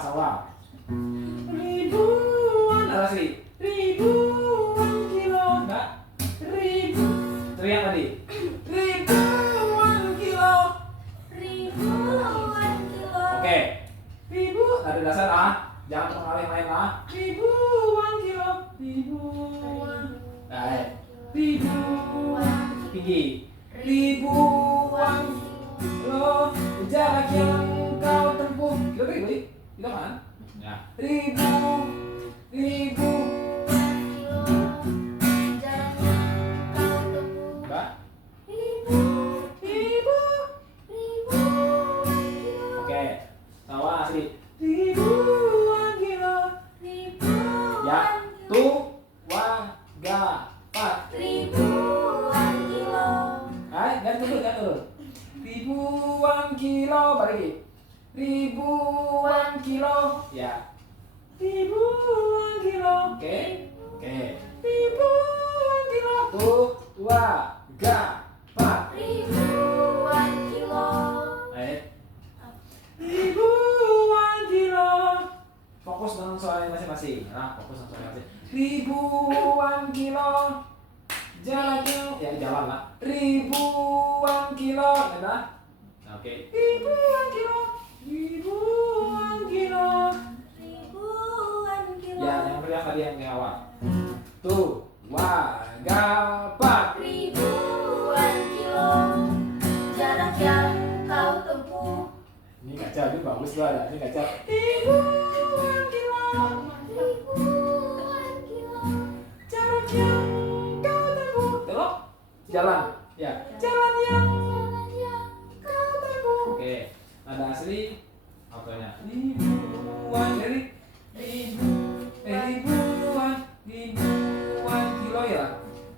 sawah. Ribuan, asli. Ribuan kilo, enggak? Teriak tadi. Ribuan kilo. Ribuan kilo. Oke. Ada dasar ah. Jangan terpengaruh main ah. Ribuan kilo. Nah, ribuan tinggi. Ribuan kilo jarak yang kau tempuh. Kilo berapa? Kilo kan? Ya. Ribu. Jaraknya kau tempuh. Mbak. Ribuan kilo. Oke. Sawah asli. Ribuan kilo. Ya. Kilo. Pat. Ribuan kilo. Jangan turun. Ribuan kilo, balik lagi. Ribuan kilo. Ya. Ribuan kilo. Oke. Ribuan kilo. 1, 2, 3, 4. Ribuan kilo. Ribuan kilo. Fokus dengan soalnya masing-masing. Nah, fokus dengan soalnya masing. Ribuan kilo. Jaraknya, ya jalan lah. Ribuan kilo, nah. Oke. Ribuan kilo. Ya, yang teriak tadi yang di awal. Tuh, gapat. Ribuan kilo. Jarak yang kau tempuh. Ini kaca, ini bagus tuh ada. Ini kaca. Ribuan kilo. Ribuan kilo. Jarak yang kau tempuh. Belok. Jalan. Ya. Jalan yang kau tempuh. Oke. Nada asli. Autonya. Ribuan dari ribuan kilo ya.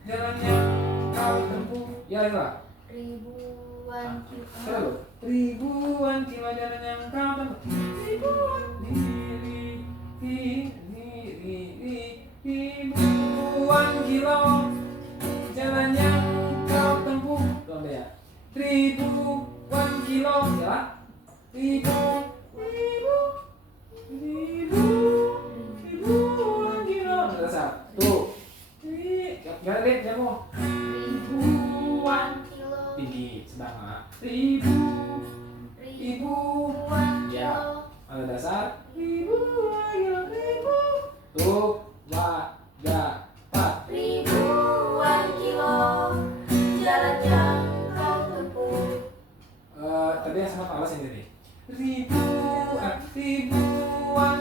Jalan yang kau tempuh. Ya lah. Ribuan kilo. Terus. Ribuan kilo jalan yang kau tempuh. Ribuan kilo jalan yang kau tempuh. Tuh ya. Ribuan kilo ya. Ribuan kilo. Dasar. Tuh. Gak lihat ya mau. Ribuan kilo. tinggi sedang ah. Ribuan Ya. kilo. Ada dasar. Ribuan kilo. Tuh. 2, 3, 4. Ribuan kilo. Jarak yang kau tempuh. Tadi yang sama alas ini nih. Ribuan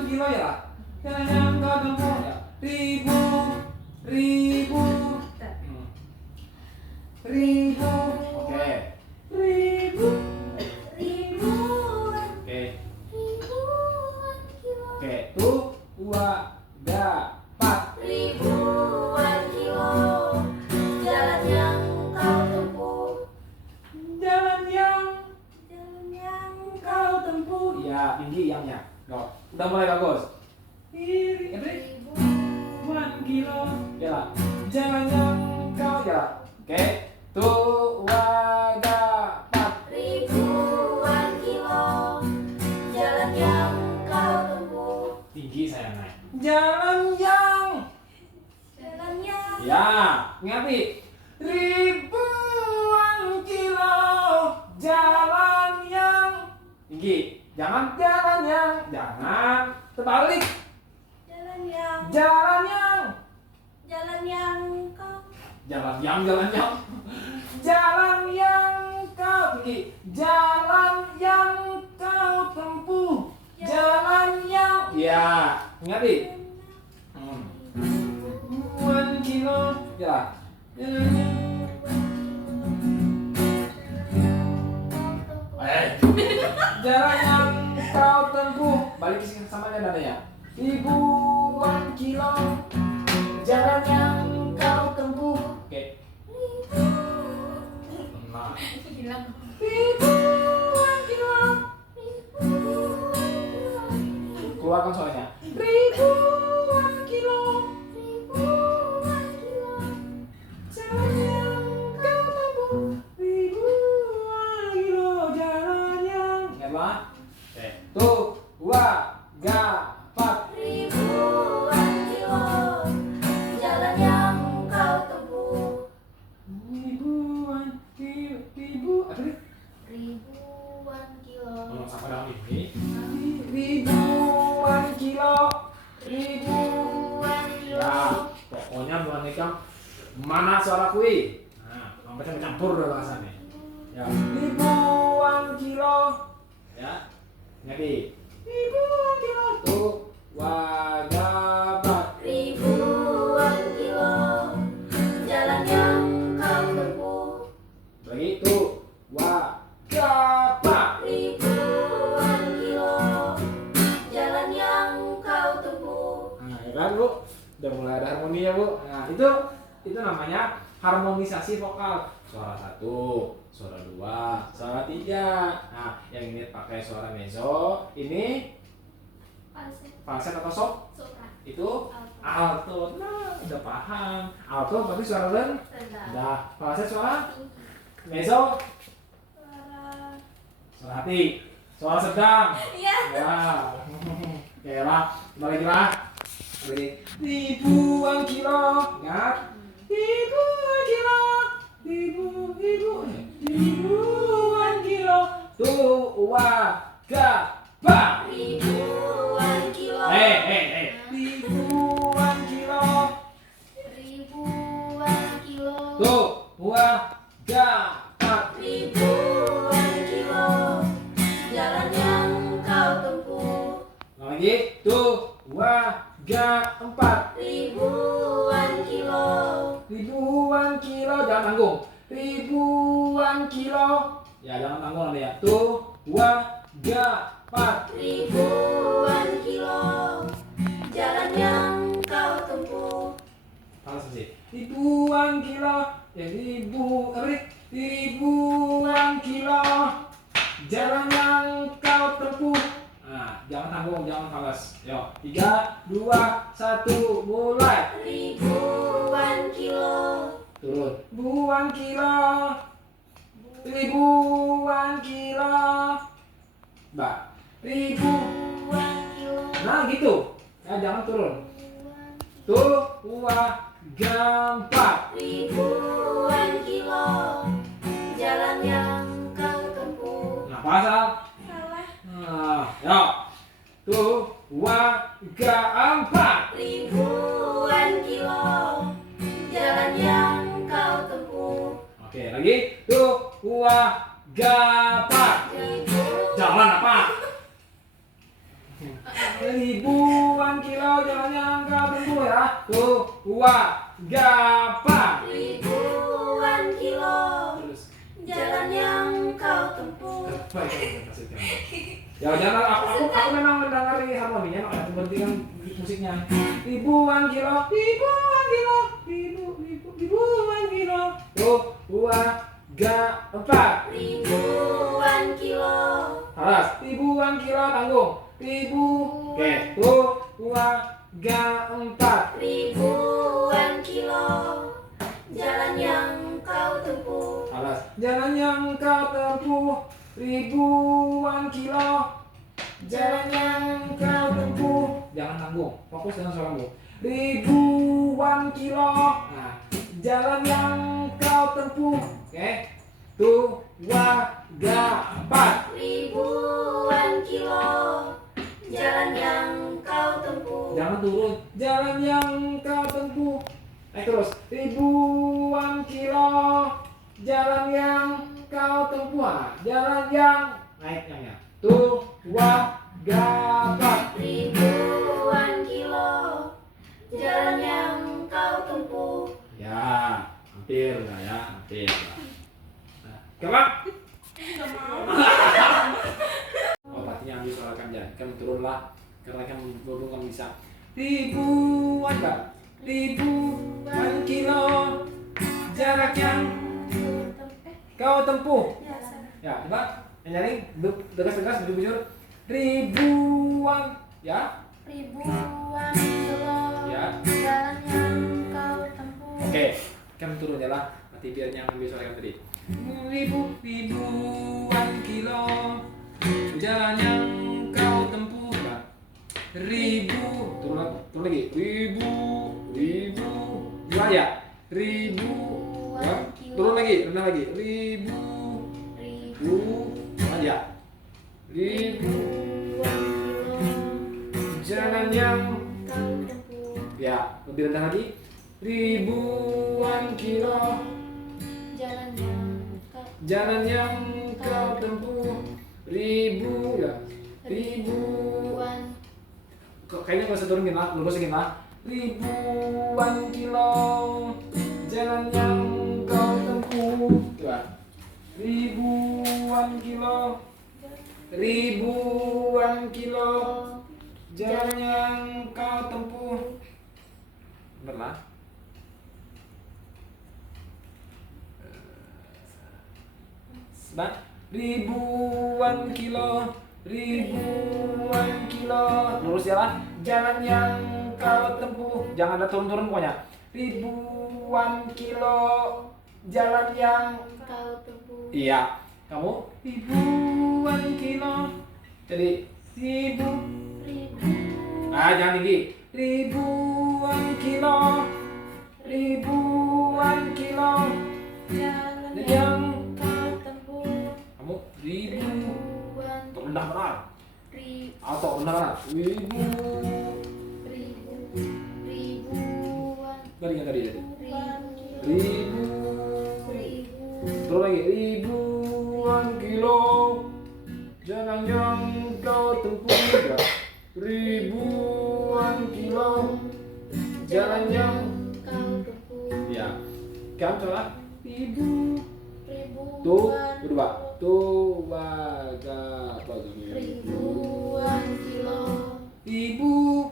kilo ya. Jalan yang kau tempuh ya. Ribu. Oke. Ribuan. Oke. Ribuan kilo. Oke. Tuh. 2, 3, 4. Ribuan kilo. Jalan yang kau tempuh. Jalan yang Kau tempuh. Ya, tinggi yangnya. Udah mulai bagus. Ribuan kilo. Ya. Jalan yang kau jalan. Oke. Tuh. 2, 3, 4. Ribuan kilo. Jalan yang kau tempuh. Tinggi saya naik. Jalan yang. Ya, ngerti. Ribuan kilo. Jalan yang tinggi. Jangan terbalik. Jalan yang Jalan yang kau. Jalan yang kau tinggi. Jalan yang kau tempuh. Jalan yang. Ya, ngerti. Ribuan kilo. Ya. Jalan yang kau tempuh. Balik ke sini sama nadanya. Ribuan kilo. Jalan yang kau tempuh. Oke. Nah. Ribuan kilo. Keluarkan soalnya. Ribuan kilo. Jalan yang kau tempuh. Ribuan kilo jalan yang. Ingat lah. Tuh, 2, gapat. Ribuan kilo jalan yang kau tempuh. Ribuan kilo, apa nih? Ribuan kilo. Tolong sama dalam ini. Ribuan kilo. Ribuan kilo. Ya, pokoknya bukan nikam mana suara kui. Nah, sampai campur dulu bahasanya. Ya, ribuan kilo. Ya, jadi ribuan kilo tuh wagabat. Ribuan kilo jalan yang kau tempuh. Begitu wagabat. Ribuan kilo jalan yang kau tempuh. Nah, ya kan Bu? Udah mulai ada harmoni ya Bu. Nah, itu namanya harmonisasi vokal. Suara satu, suara dua, suara tiga. Nah, yang ini pakai suara mezzo, ini falset atau soft, Sopran. itu Alto. alto. Nah, udah paham. Alto berarti suara rendah. Nah, falset suara mezzo, Suara. suara hati, suara sedang. Iya. Ya, oke lah, balik lah. Begini, ribuan kilo, ingat, ribuan kilo, ribuan kilo, tua gabah. Ribuan kilo. Ribuan kilo, Ribuan kilo. tua gabah. Ribuan kilo jalan yang kau tempuh. Lagi, tua empat. Ribuan kilo. Ribuan kilo, jangan tanggung. Ribuan kilo, ya jangan tanggung nanti ya. Empat. Ribuan kilo jalan yang kau tempuh. Harus sih. Ribuan kilo, ya ribuan kilo, jalan yang kau tempuh. Nah, jangan tanggung, jangan falas. Yo, 3, 2, 1, mulai. Ribuan kilo. Turun. Ribuan kilo. Ribuan kilo. Mbak. Ribuan kilo. Nah, gitu. Nah, jangan turun. Empat. Ribuan kilo jalan yang kau tempuh. Nah, pasal. Salah. Nah, yo. Empat. Ribuan kilo jalan yang kau tempuh. Oke, lagi. Empat. Jalan apa? Ribuan kilo jalan yang kau tempuh ya. Empat. Ribuan kilo Terus. jalan yang kau tempuh. Ya jangan aku memang mendengari harmoninya, makanya aku berhentikan musiknya. Ribuan kilo, ribuan kilo. Empat. Ribuan kilo. Harus ribuan kilo tanggung. Oke, empat. Ribuan kilo jalan yang kau tempuh. Harus jalan yang kau tempuh. Ribuan kilo, jalan yang kau tempuh. Jangan tanggung, fokus dengan suaramu. Ribuan kilo, nah, jalan yang kau tempuh. Oke, empat. Ribuan kilo jalan yang kau tempuh. Jangan turun, jalan yang kau tempuh. Naik terus. Ribuan kilo, jalan yang kau tempuh. Nah, jalan yang naiknya. Empat. Ribuan kilo jalan yang kau tempuh. Ya, hampir lah ya, hampir lah. Nah, kemana? Oh, patinya ambil suara kan ya, kan turunlah karena kan belum kan bisa. Ribuan Pak, ribuan kilo jarak yang kau tempuh. Ya, coba nyanyi tegas-tegas bujur-bujur. Ribuan, ya. Ribuan kilo Ya. jalan yang kau tempuh. Oke, kan turun ya lah. Nanti biarnya ambil suara yang tadi. Ribuan kilo jalan yang kau tempuh. Nah, turun lagi. Ribu, gimana ya? Ribu, ya. Turun lagi, rendah lagi. Ribu, gimana ya? Ribu, jalan yang, ya, lebih rendah lagi. Ribuan kilo, jalan yang kau tempuh. Ribu, ya. Ribuan. Kayaknya gak usah turunin lah, lurusin lah. Ribuan kilo, jalan yang kau tempuh. Coba. Ribuan kilo, jalan yang kau tempuh. Bener lah. Ribuan kilo, lurus jalan, jalan yang kau tempuh. Jangan ada turun-turun pokoknya. Ribuan kilo, jalan yang kau tempuh. Iya, kamu ribuan kilo. Jadi jangan tinggi. Ribuan kilo, jalan yang kau tempuh. Kamu ribuan. Rendah benar. Atau rendah benar. Ribuan. Tadi. Ribu. Terus lagi. Ribuan kilo, jalan yang kau tempuh. Ya. Ribuan kilo, jalan yang kau tempuh. Ya. Kamu coba. Tuh, berdua. Tuh, bagus. Ribuan kilo. Ribuan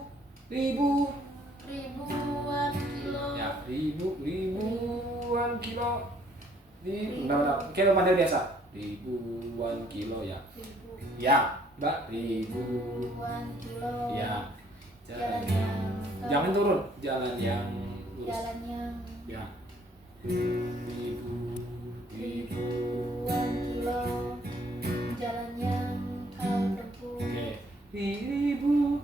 kilo. Ya, ribuan kilo. Benar. Oke, lo pandai biasa. Ribuan kilo ya. Ya, Mbak, ribuan kilo. Ya. Jalan yang jangan turun, jalan yang lurus. Ya. Ribuan kilo, jalan yang kau tempuh. Oke. Ribu.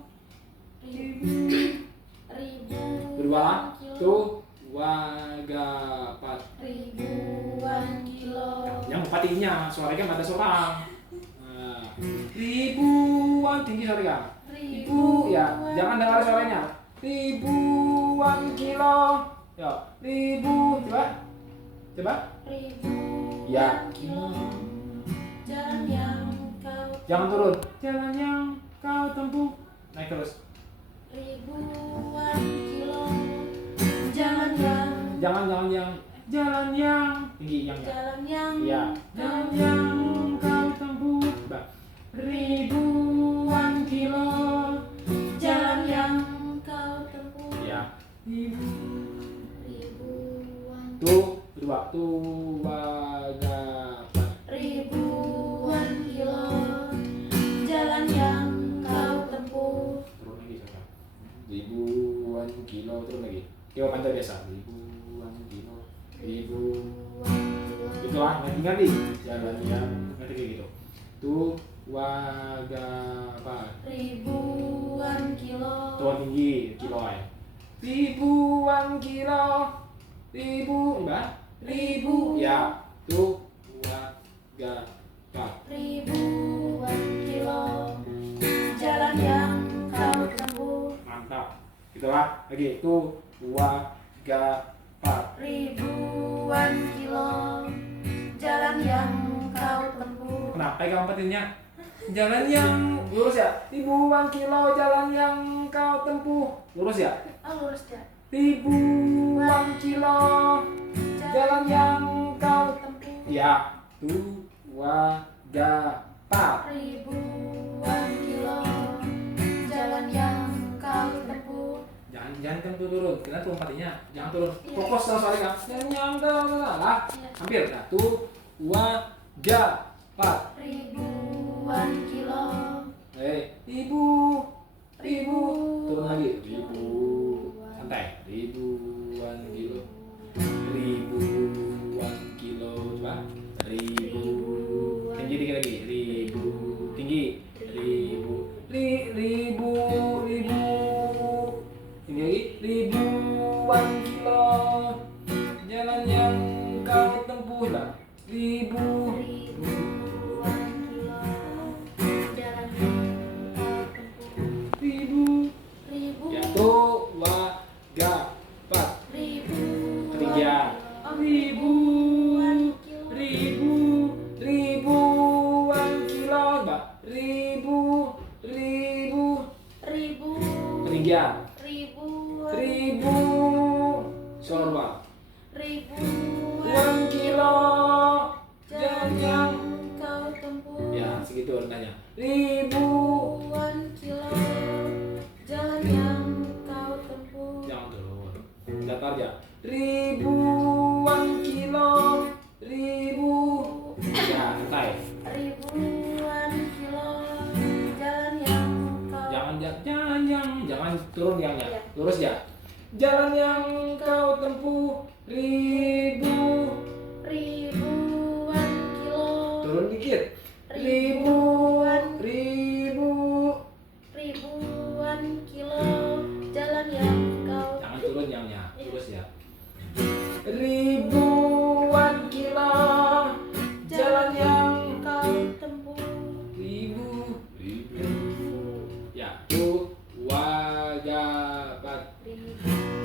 Berdua. Tuh, wagapat. Ribuan kilo. Yang empatinya, suaranya ada seorang. Nah, ribuan tinggi suaranya. Ribu, ya, jangan dengar suaranya. Ribuan kilo. Ya, ribu, coba. Ya. Jalan yang kau. Jangan turun. Jalan yang kau tempuh. Naik terus. Ribuan kilo. Jalan yang tinggi yang. Jalan yang kau tempuh. Ribuan kilo. Jalan yang kau tempuh. Ya. Tuh, berdua. Tuh, wagapat. Ribuan kilo, jalan yang kau tempuh. Turun lagi, coba. Ribuan kilo, turun lagi. Coba pantai biasa. Ribuan kilo. Itu lah, ganti. Jalan yang ganti kayak gitu. Tuh, wagapat. Ribuan kilo. Tuh tinggi, kilo ya. Ribuan kilo. Ribu, ya, tuh, wagapat. Ribuan kilo, jalan yang kau tempuh. Mantap. Itulah lagi, tuh, wagapat. Ribuan kilo, jalan yang kau tempuh. Kenapa kamu petinnya? Jalan yang lurus ya. Ribuan kilo, jalan yang kau tempuh. Lurus ya? Lurus ya. Ribuan kilo, jalan yang kau tempuh. Ya, tuh, wagapat. Ribuan kilo, jalan yang kau tempuh. Jangan kan turun, kita tuh empatinya. Jangan turun. Fokus terus soalnya. Jalan yang kau lah. Hampir. Nah, tuh, wagapat. Ribuan kilo. Ribu. Turun lagi. Santai. Ribuan kilo. Coba. Tinggi dikit lagi. Tinggi. Ribu. ketinggian. Ribuan. Ribu. Suara luar. Ribuan Kilo. jalan yang kau tempuh. Ya, segitu rendahnya. Ribuan Kilo jalan yang kau tempuh. Jangan turun. Datar ya. Ribuan kilo. Ribu. Ya, santai. Ribuan kilo jalan yang kau. Jangan turun yang ya. Iya. Lurus ya. Jalan yang kau tempuh. Ribuan kilo. Turun dikit. Ribuan kilo jalan yang kau. Jangan turun yang lurus ya. Ribuan kilo jalan yang kau tempuh. ribu. Ya, tuh wagapat.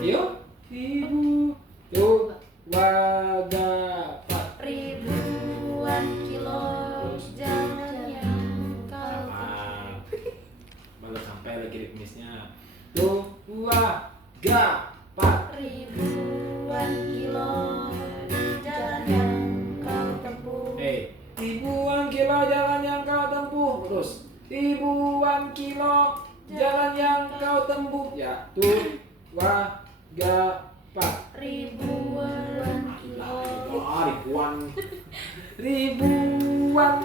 Yuk, ribu. Tuh wagapat. Ribuan kilo jalan yang kau. Baru sampai lagi ritmisnya. Tuh wagapat. Ribuan kilo jalan yang kau tempuh. Ribuan kilo jalan yang kau tempuh. Terus ribuan kilo jalan yang kau tempuh. Ya, tuh wagapat. Ribuan kilo. Ribuan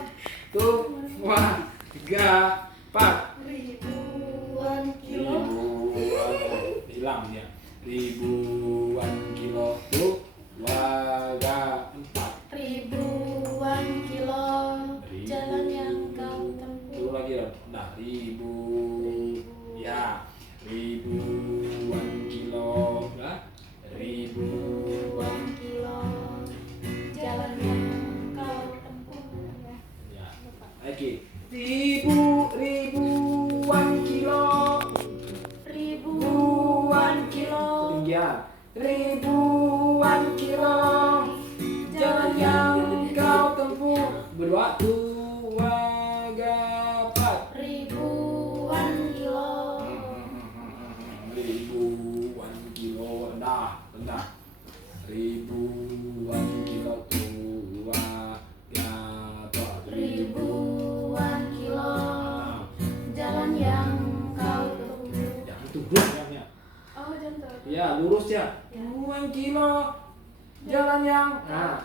tuh wagapat. Ribuan kilo. Hilang dia. Ribuan kilo tuh wagapat. Ribuan kilo jalan yang kau tempuh. Dulu lagi dong. Nah, ya. Ribuan kilo. Nah, Ribuan kilo jalan yang kau tempuh. Ya. Lagi. Ribuan kilo. Ribuan kilo Ketinggian. Ribuan kilo jalan yang kau tempuh. Berdua tuh wagapat. ribuan kilo. Ribuan kilo rendah. Ribuan kilo tuh wagapat. Ribuan kilo jalan yang kau tempuh. Jangan turun ya. Oh, jangan. Ya, lurus ya. Ribuan kilo jalan yang. Nah,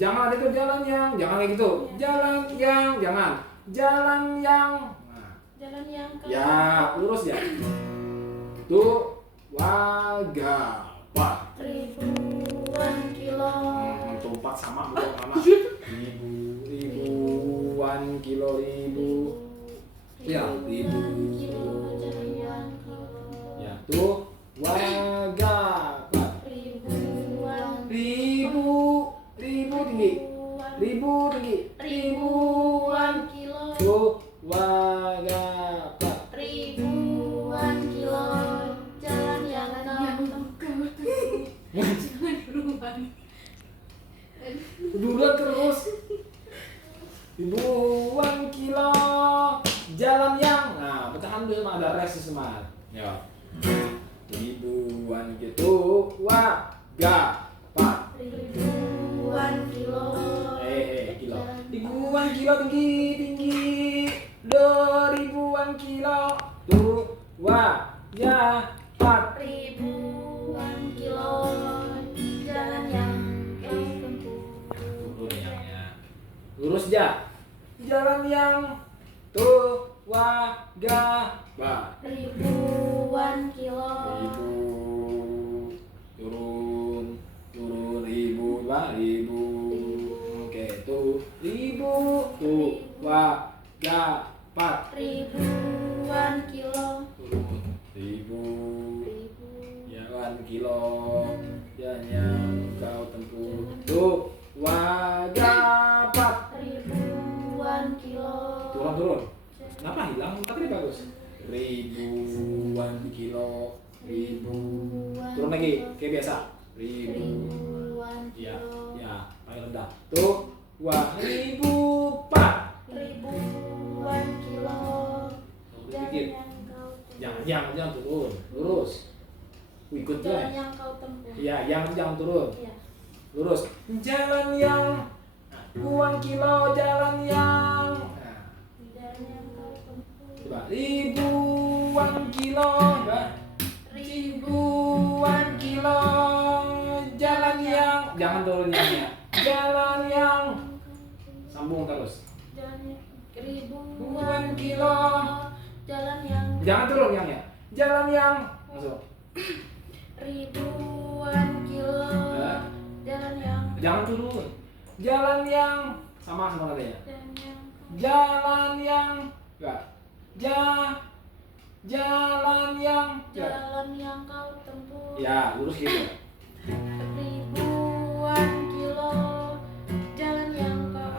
jangan ada itu jalan yang. Jangan kayak gitu. Jalan yang. Jangan. Jalan yang. Nah. Jalan yang kau. Ya, lurus ya. Tuh wagapat. Ribuan kilo. Tumpat sama belum mana? Ribuan kilo Ya, Ribuan kilo jalan yang kau. Ya, tuh wagapat. Ribuan Ribu tinggi. Ribuan kilo. Tuh wagapat. Ribuan kilo jalan yang kau tempuh. Duluan terus. Ribuan kilo jalan yang. Nah, bertahan dulu sama ada rest semangat. Ya. Ribuan gitu wagapat. Ribuan kilo. Kilo. Ribuan kilo tinggi. Ribuan kilo tuh wagapat. Ribuan kilo jalan yang kau tempuh. Turun yangnya. Lurus aja. Jalan yang tuh wagapat. Ribuan kilo. Turun ribu. Oke, tuh ribu tuh wagapat. Ribuan kilo. Turun ribu. Jalan kilo yang kau tempuh tuh wagapat. Ribuan kilo. Turun. Kenapa hilang? Tapi bagus. Ribuan kilo. Turun lagi kayak biasa. Ribuan Ya, kilo. paling rendah. Tuh, ribu pak. Ribuan kilo Turun jalan dikit. yang kau tempuh. Jangan turun, lurus. Ikut gue. Jalan yang kau tempuh. Iya, jangan turun. Iya. Lurus. Jalan yang ribuan kilo, jalan yang. Nah, Jalan yang kau tempuh. coba ribuan kilo, coba. Ribuan kilo, jalan yang. Jangan turun ya. Jalan yang. Sambung terus. Jalan yang Ribuan kilo. Jalan yang Jangan turun yang ya. Jalan yang. Masuk. ribuan kilo. Ya. Jalan yang Jangan turun. Jalan yang sama nadanya. jalan yang Jalan yang enggak. Jalan yang enggak. jalan yang kau tempuh. Ya, lurus gitu. Ribuan kilo. Jalan yang kau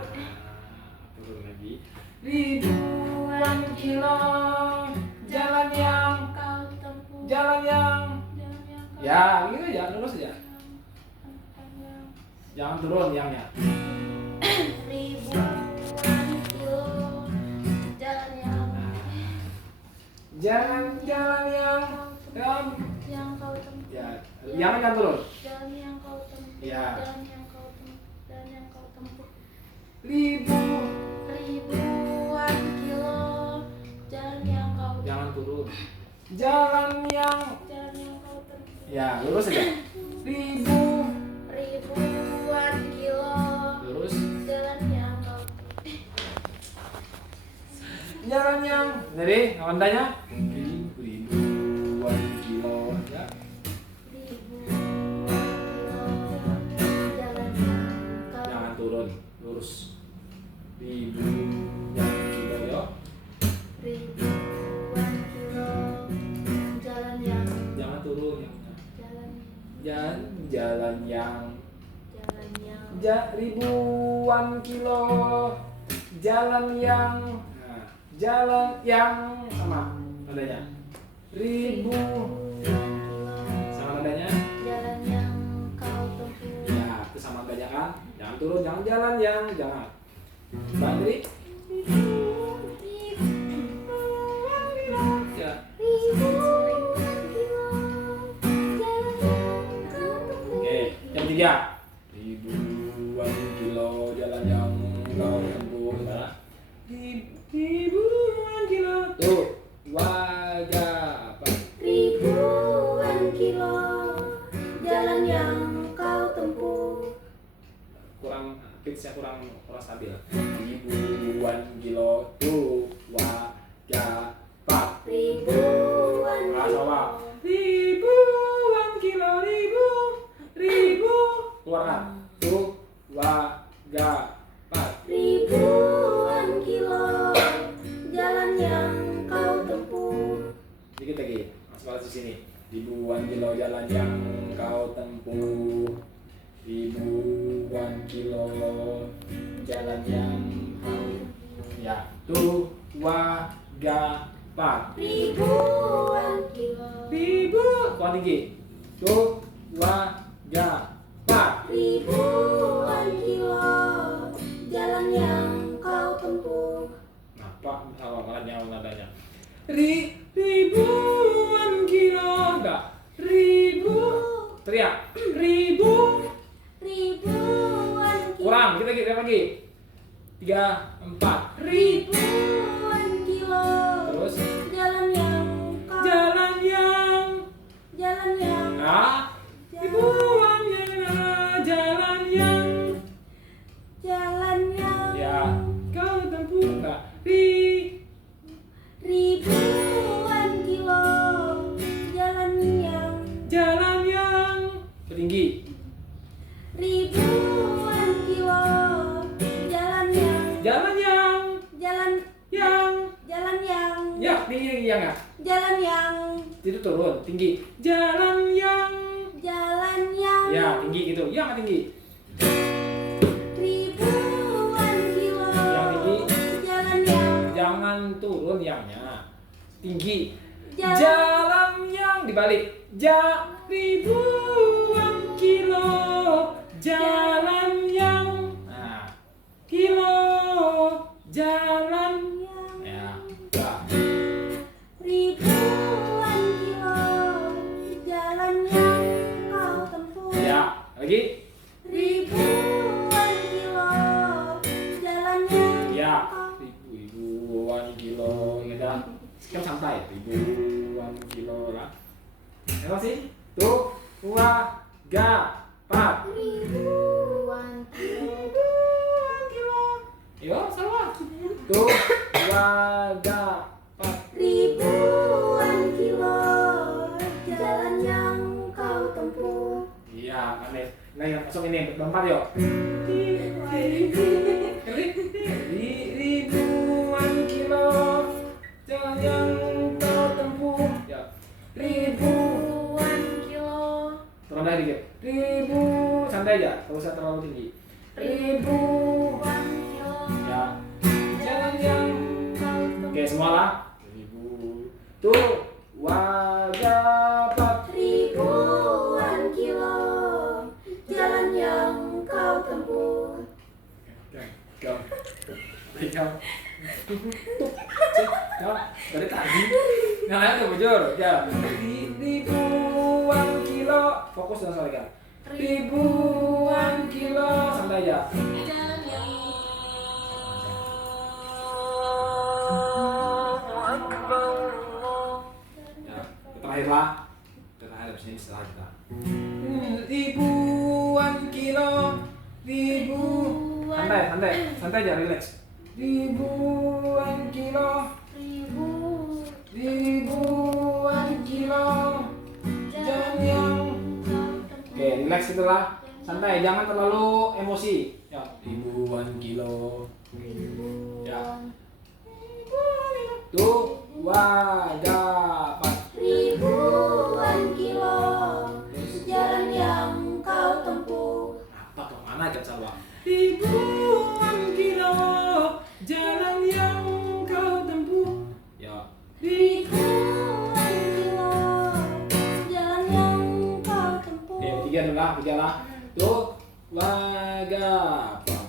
Turun lagi. Ribuan kilo. Jalan yang. kau tempuh. Jalan yang. Jalan yang kau Ya, gitu aja, lurus aja. Jangan turun yangnya. ribuan kilo. Jalan yang Jalan yang yang kau tempuh. ya, jangan turun. Jalan yang kau tempuh. Ya. Jalan yang kau tempuh. Jalan yang kau tempuh. Ribuan kilo. Jalan yang kau Jangan turun. Jalan yang jalan yang kau tempuh. ya, lurus aja. Ribuan kilo. Lurus. Jalan yang kau Jalan yang jadi ngandanya ribuan kilo ya. ribuan kilo. Jalan yang kau Jangan turun, lurus. Ribuan kilo ya. ribuan kilo. Jalan yang Jangan turun ya. Jalan yang ribuan kilo. Jalan yang nah, jalan yang sama nadanya. Ribu sama nadanya. jalan yang kau tempuh. Ya, itu sama nadanya kan. Jangan turun, jangan jalan yang jangan. Bandri. Ya. Oke, yang ketiga. Ribuan kilo jalan yang kau tempuh. Gimana? Ribuan kilo. Tuh, wajah apa? Ribuan kilo. Jalan yang kau tempuh. Kurang pitch-nya kurang stabil. Ribuan kilo. Tuh, wajah apa? Ribuan Coba. kilo. Ribuan kilo, ribu. Keluarkan. Tuh, wajah apa? Ribuan kilo. Jalan yang kau tempuh. Dikit lagi, masuk balas di sini. Ribuan kilo jalan yang kau tempuh. Ribuan kilo jalan yang kau ya tuh wagapat. Ribuan kilo. Kuat tinggi. Tuh wagapat. Ribuan kilo. Jalan yang kau tempuh. Nah, Pak, awal yang nadanya. Ribuan kilo enggak? Ribu. Teriak. Ribuan Ribuan kilo. kurang, kita lagi. 3, 4. Ribuan kilo. Terus Jalan yang kau jalan yang jalan yang ribuan jalan yang jalan yang ya kau tempuh enggak? ribuan kilo. Jalan yang tinggi. ribuan kilo. Jalan yang Jalan yang ya tinggi yang ya. jalan yang Itu turun tinggi. Jalan yang ya tinggi gitu. Ya nggak tinggi. ribuan kilo. Yang tinggi. Jalan yang Jangan turun yangnya. Tinggi. Jalan- Jalan yang dibalik. Ribuan kilo. Jalan yang kilo. Jalan yang ya. Udah. ribuan ribuan kilo lah. Apa sih? Tuh, dua, tiga, empat. Ribuan kilo. Yo, sama. Tuh, dua, tiga, empat. Ribuan kilo jalan yang kau tempuh. Iya, aneh. Nah, yang masuk ini berempat yuk. Ribuan kilo jalan yang kau tempuh. Ya. Ribuan kilo. Turun lagi dikit. Santai aja, kalau usah terlalu tinggi. Ribuan kilo. Ya. Jalan yang kau tempuh. Oke, semua lah. Tuh, wajah Ribuan kilo jalan yang kau tempuh. Go. Dari tadi yang lain tuh bujur ya. Ribuan kilo fokus dan soalnya ribuan kilo santai aja. Jalan yang Ya, terakhir lah. Terakhir habis ini setelah kita. Ribuan kilo, santai aja, relax. Ribuan kilo, ribuan kilo, jalan yang. Oke, relax itulah, santai, jangan terlalu emosi. Ya, ribuan kilo. Ya. Tuh, dapat. ribuan kilo jalan yang kau tempuh. Apa tuh mana aja salah? Ribuan kilo jalan yang kau tempuh. Ya. Ribuan kilo jalan yang kau tempuh. Tiga lah. Tuh, wagapa.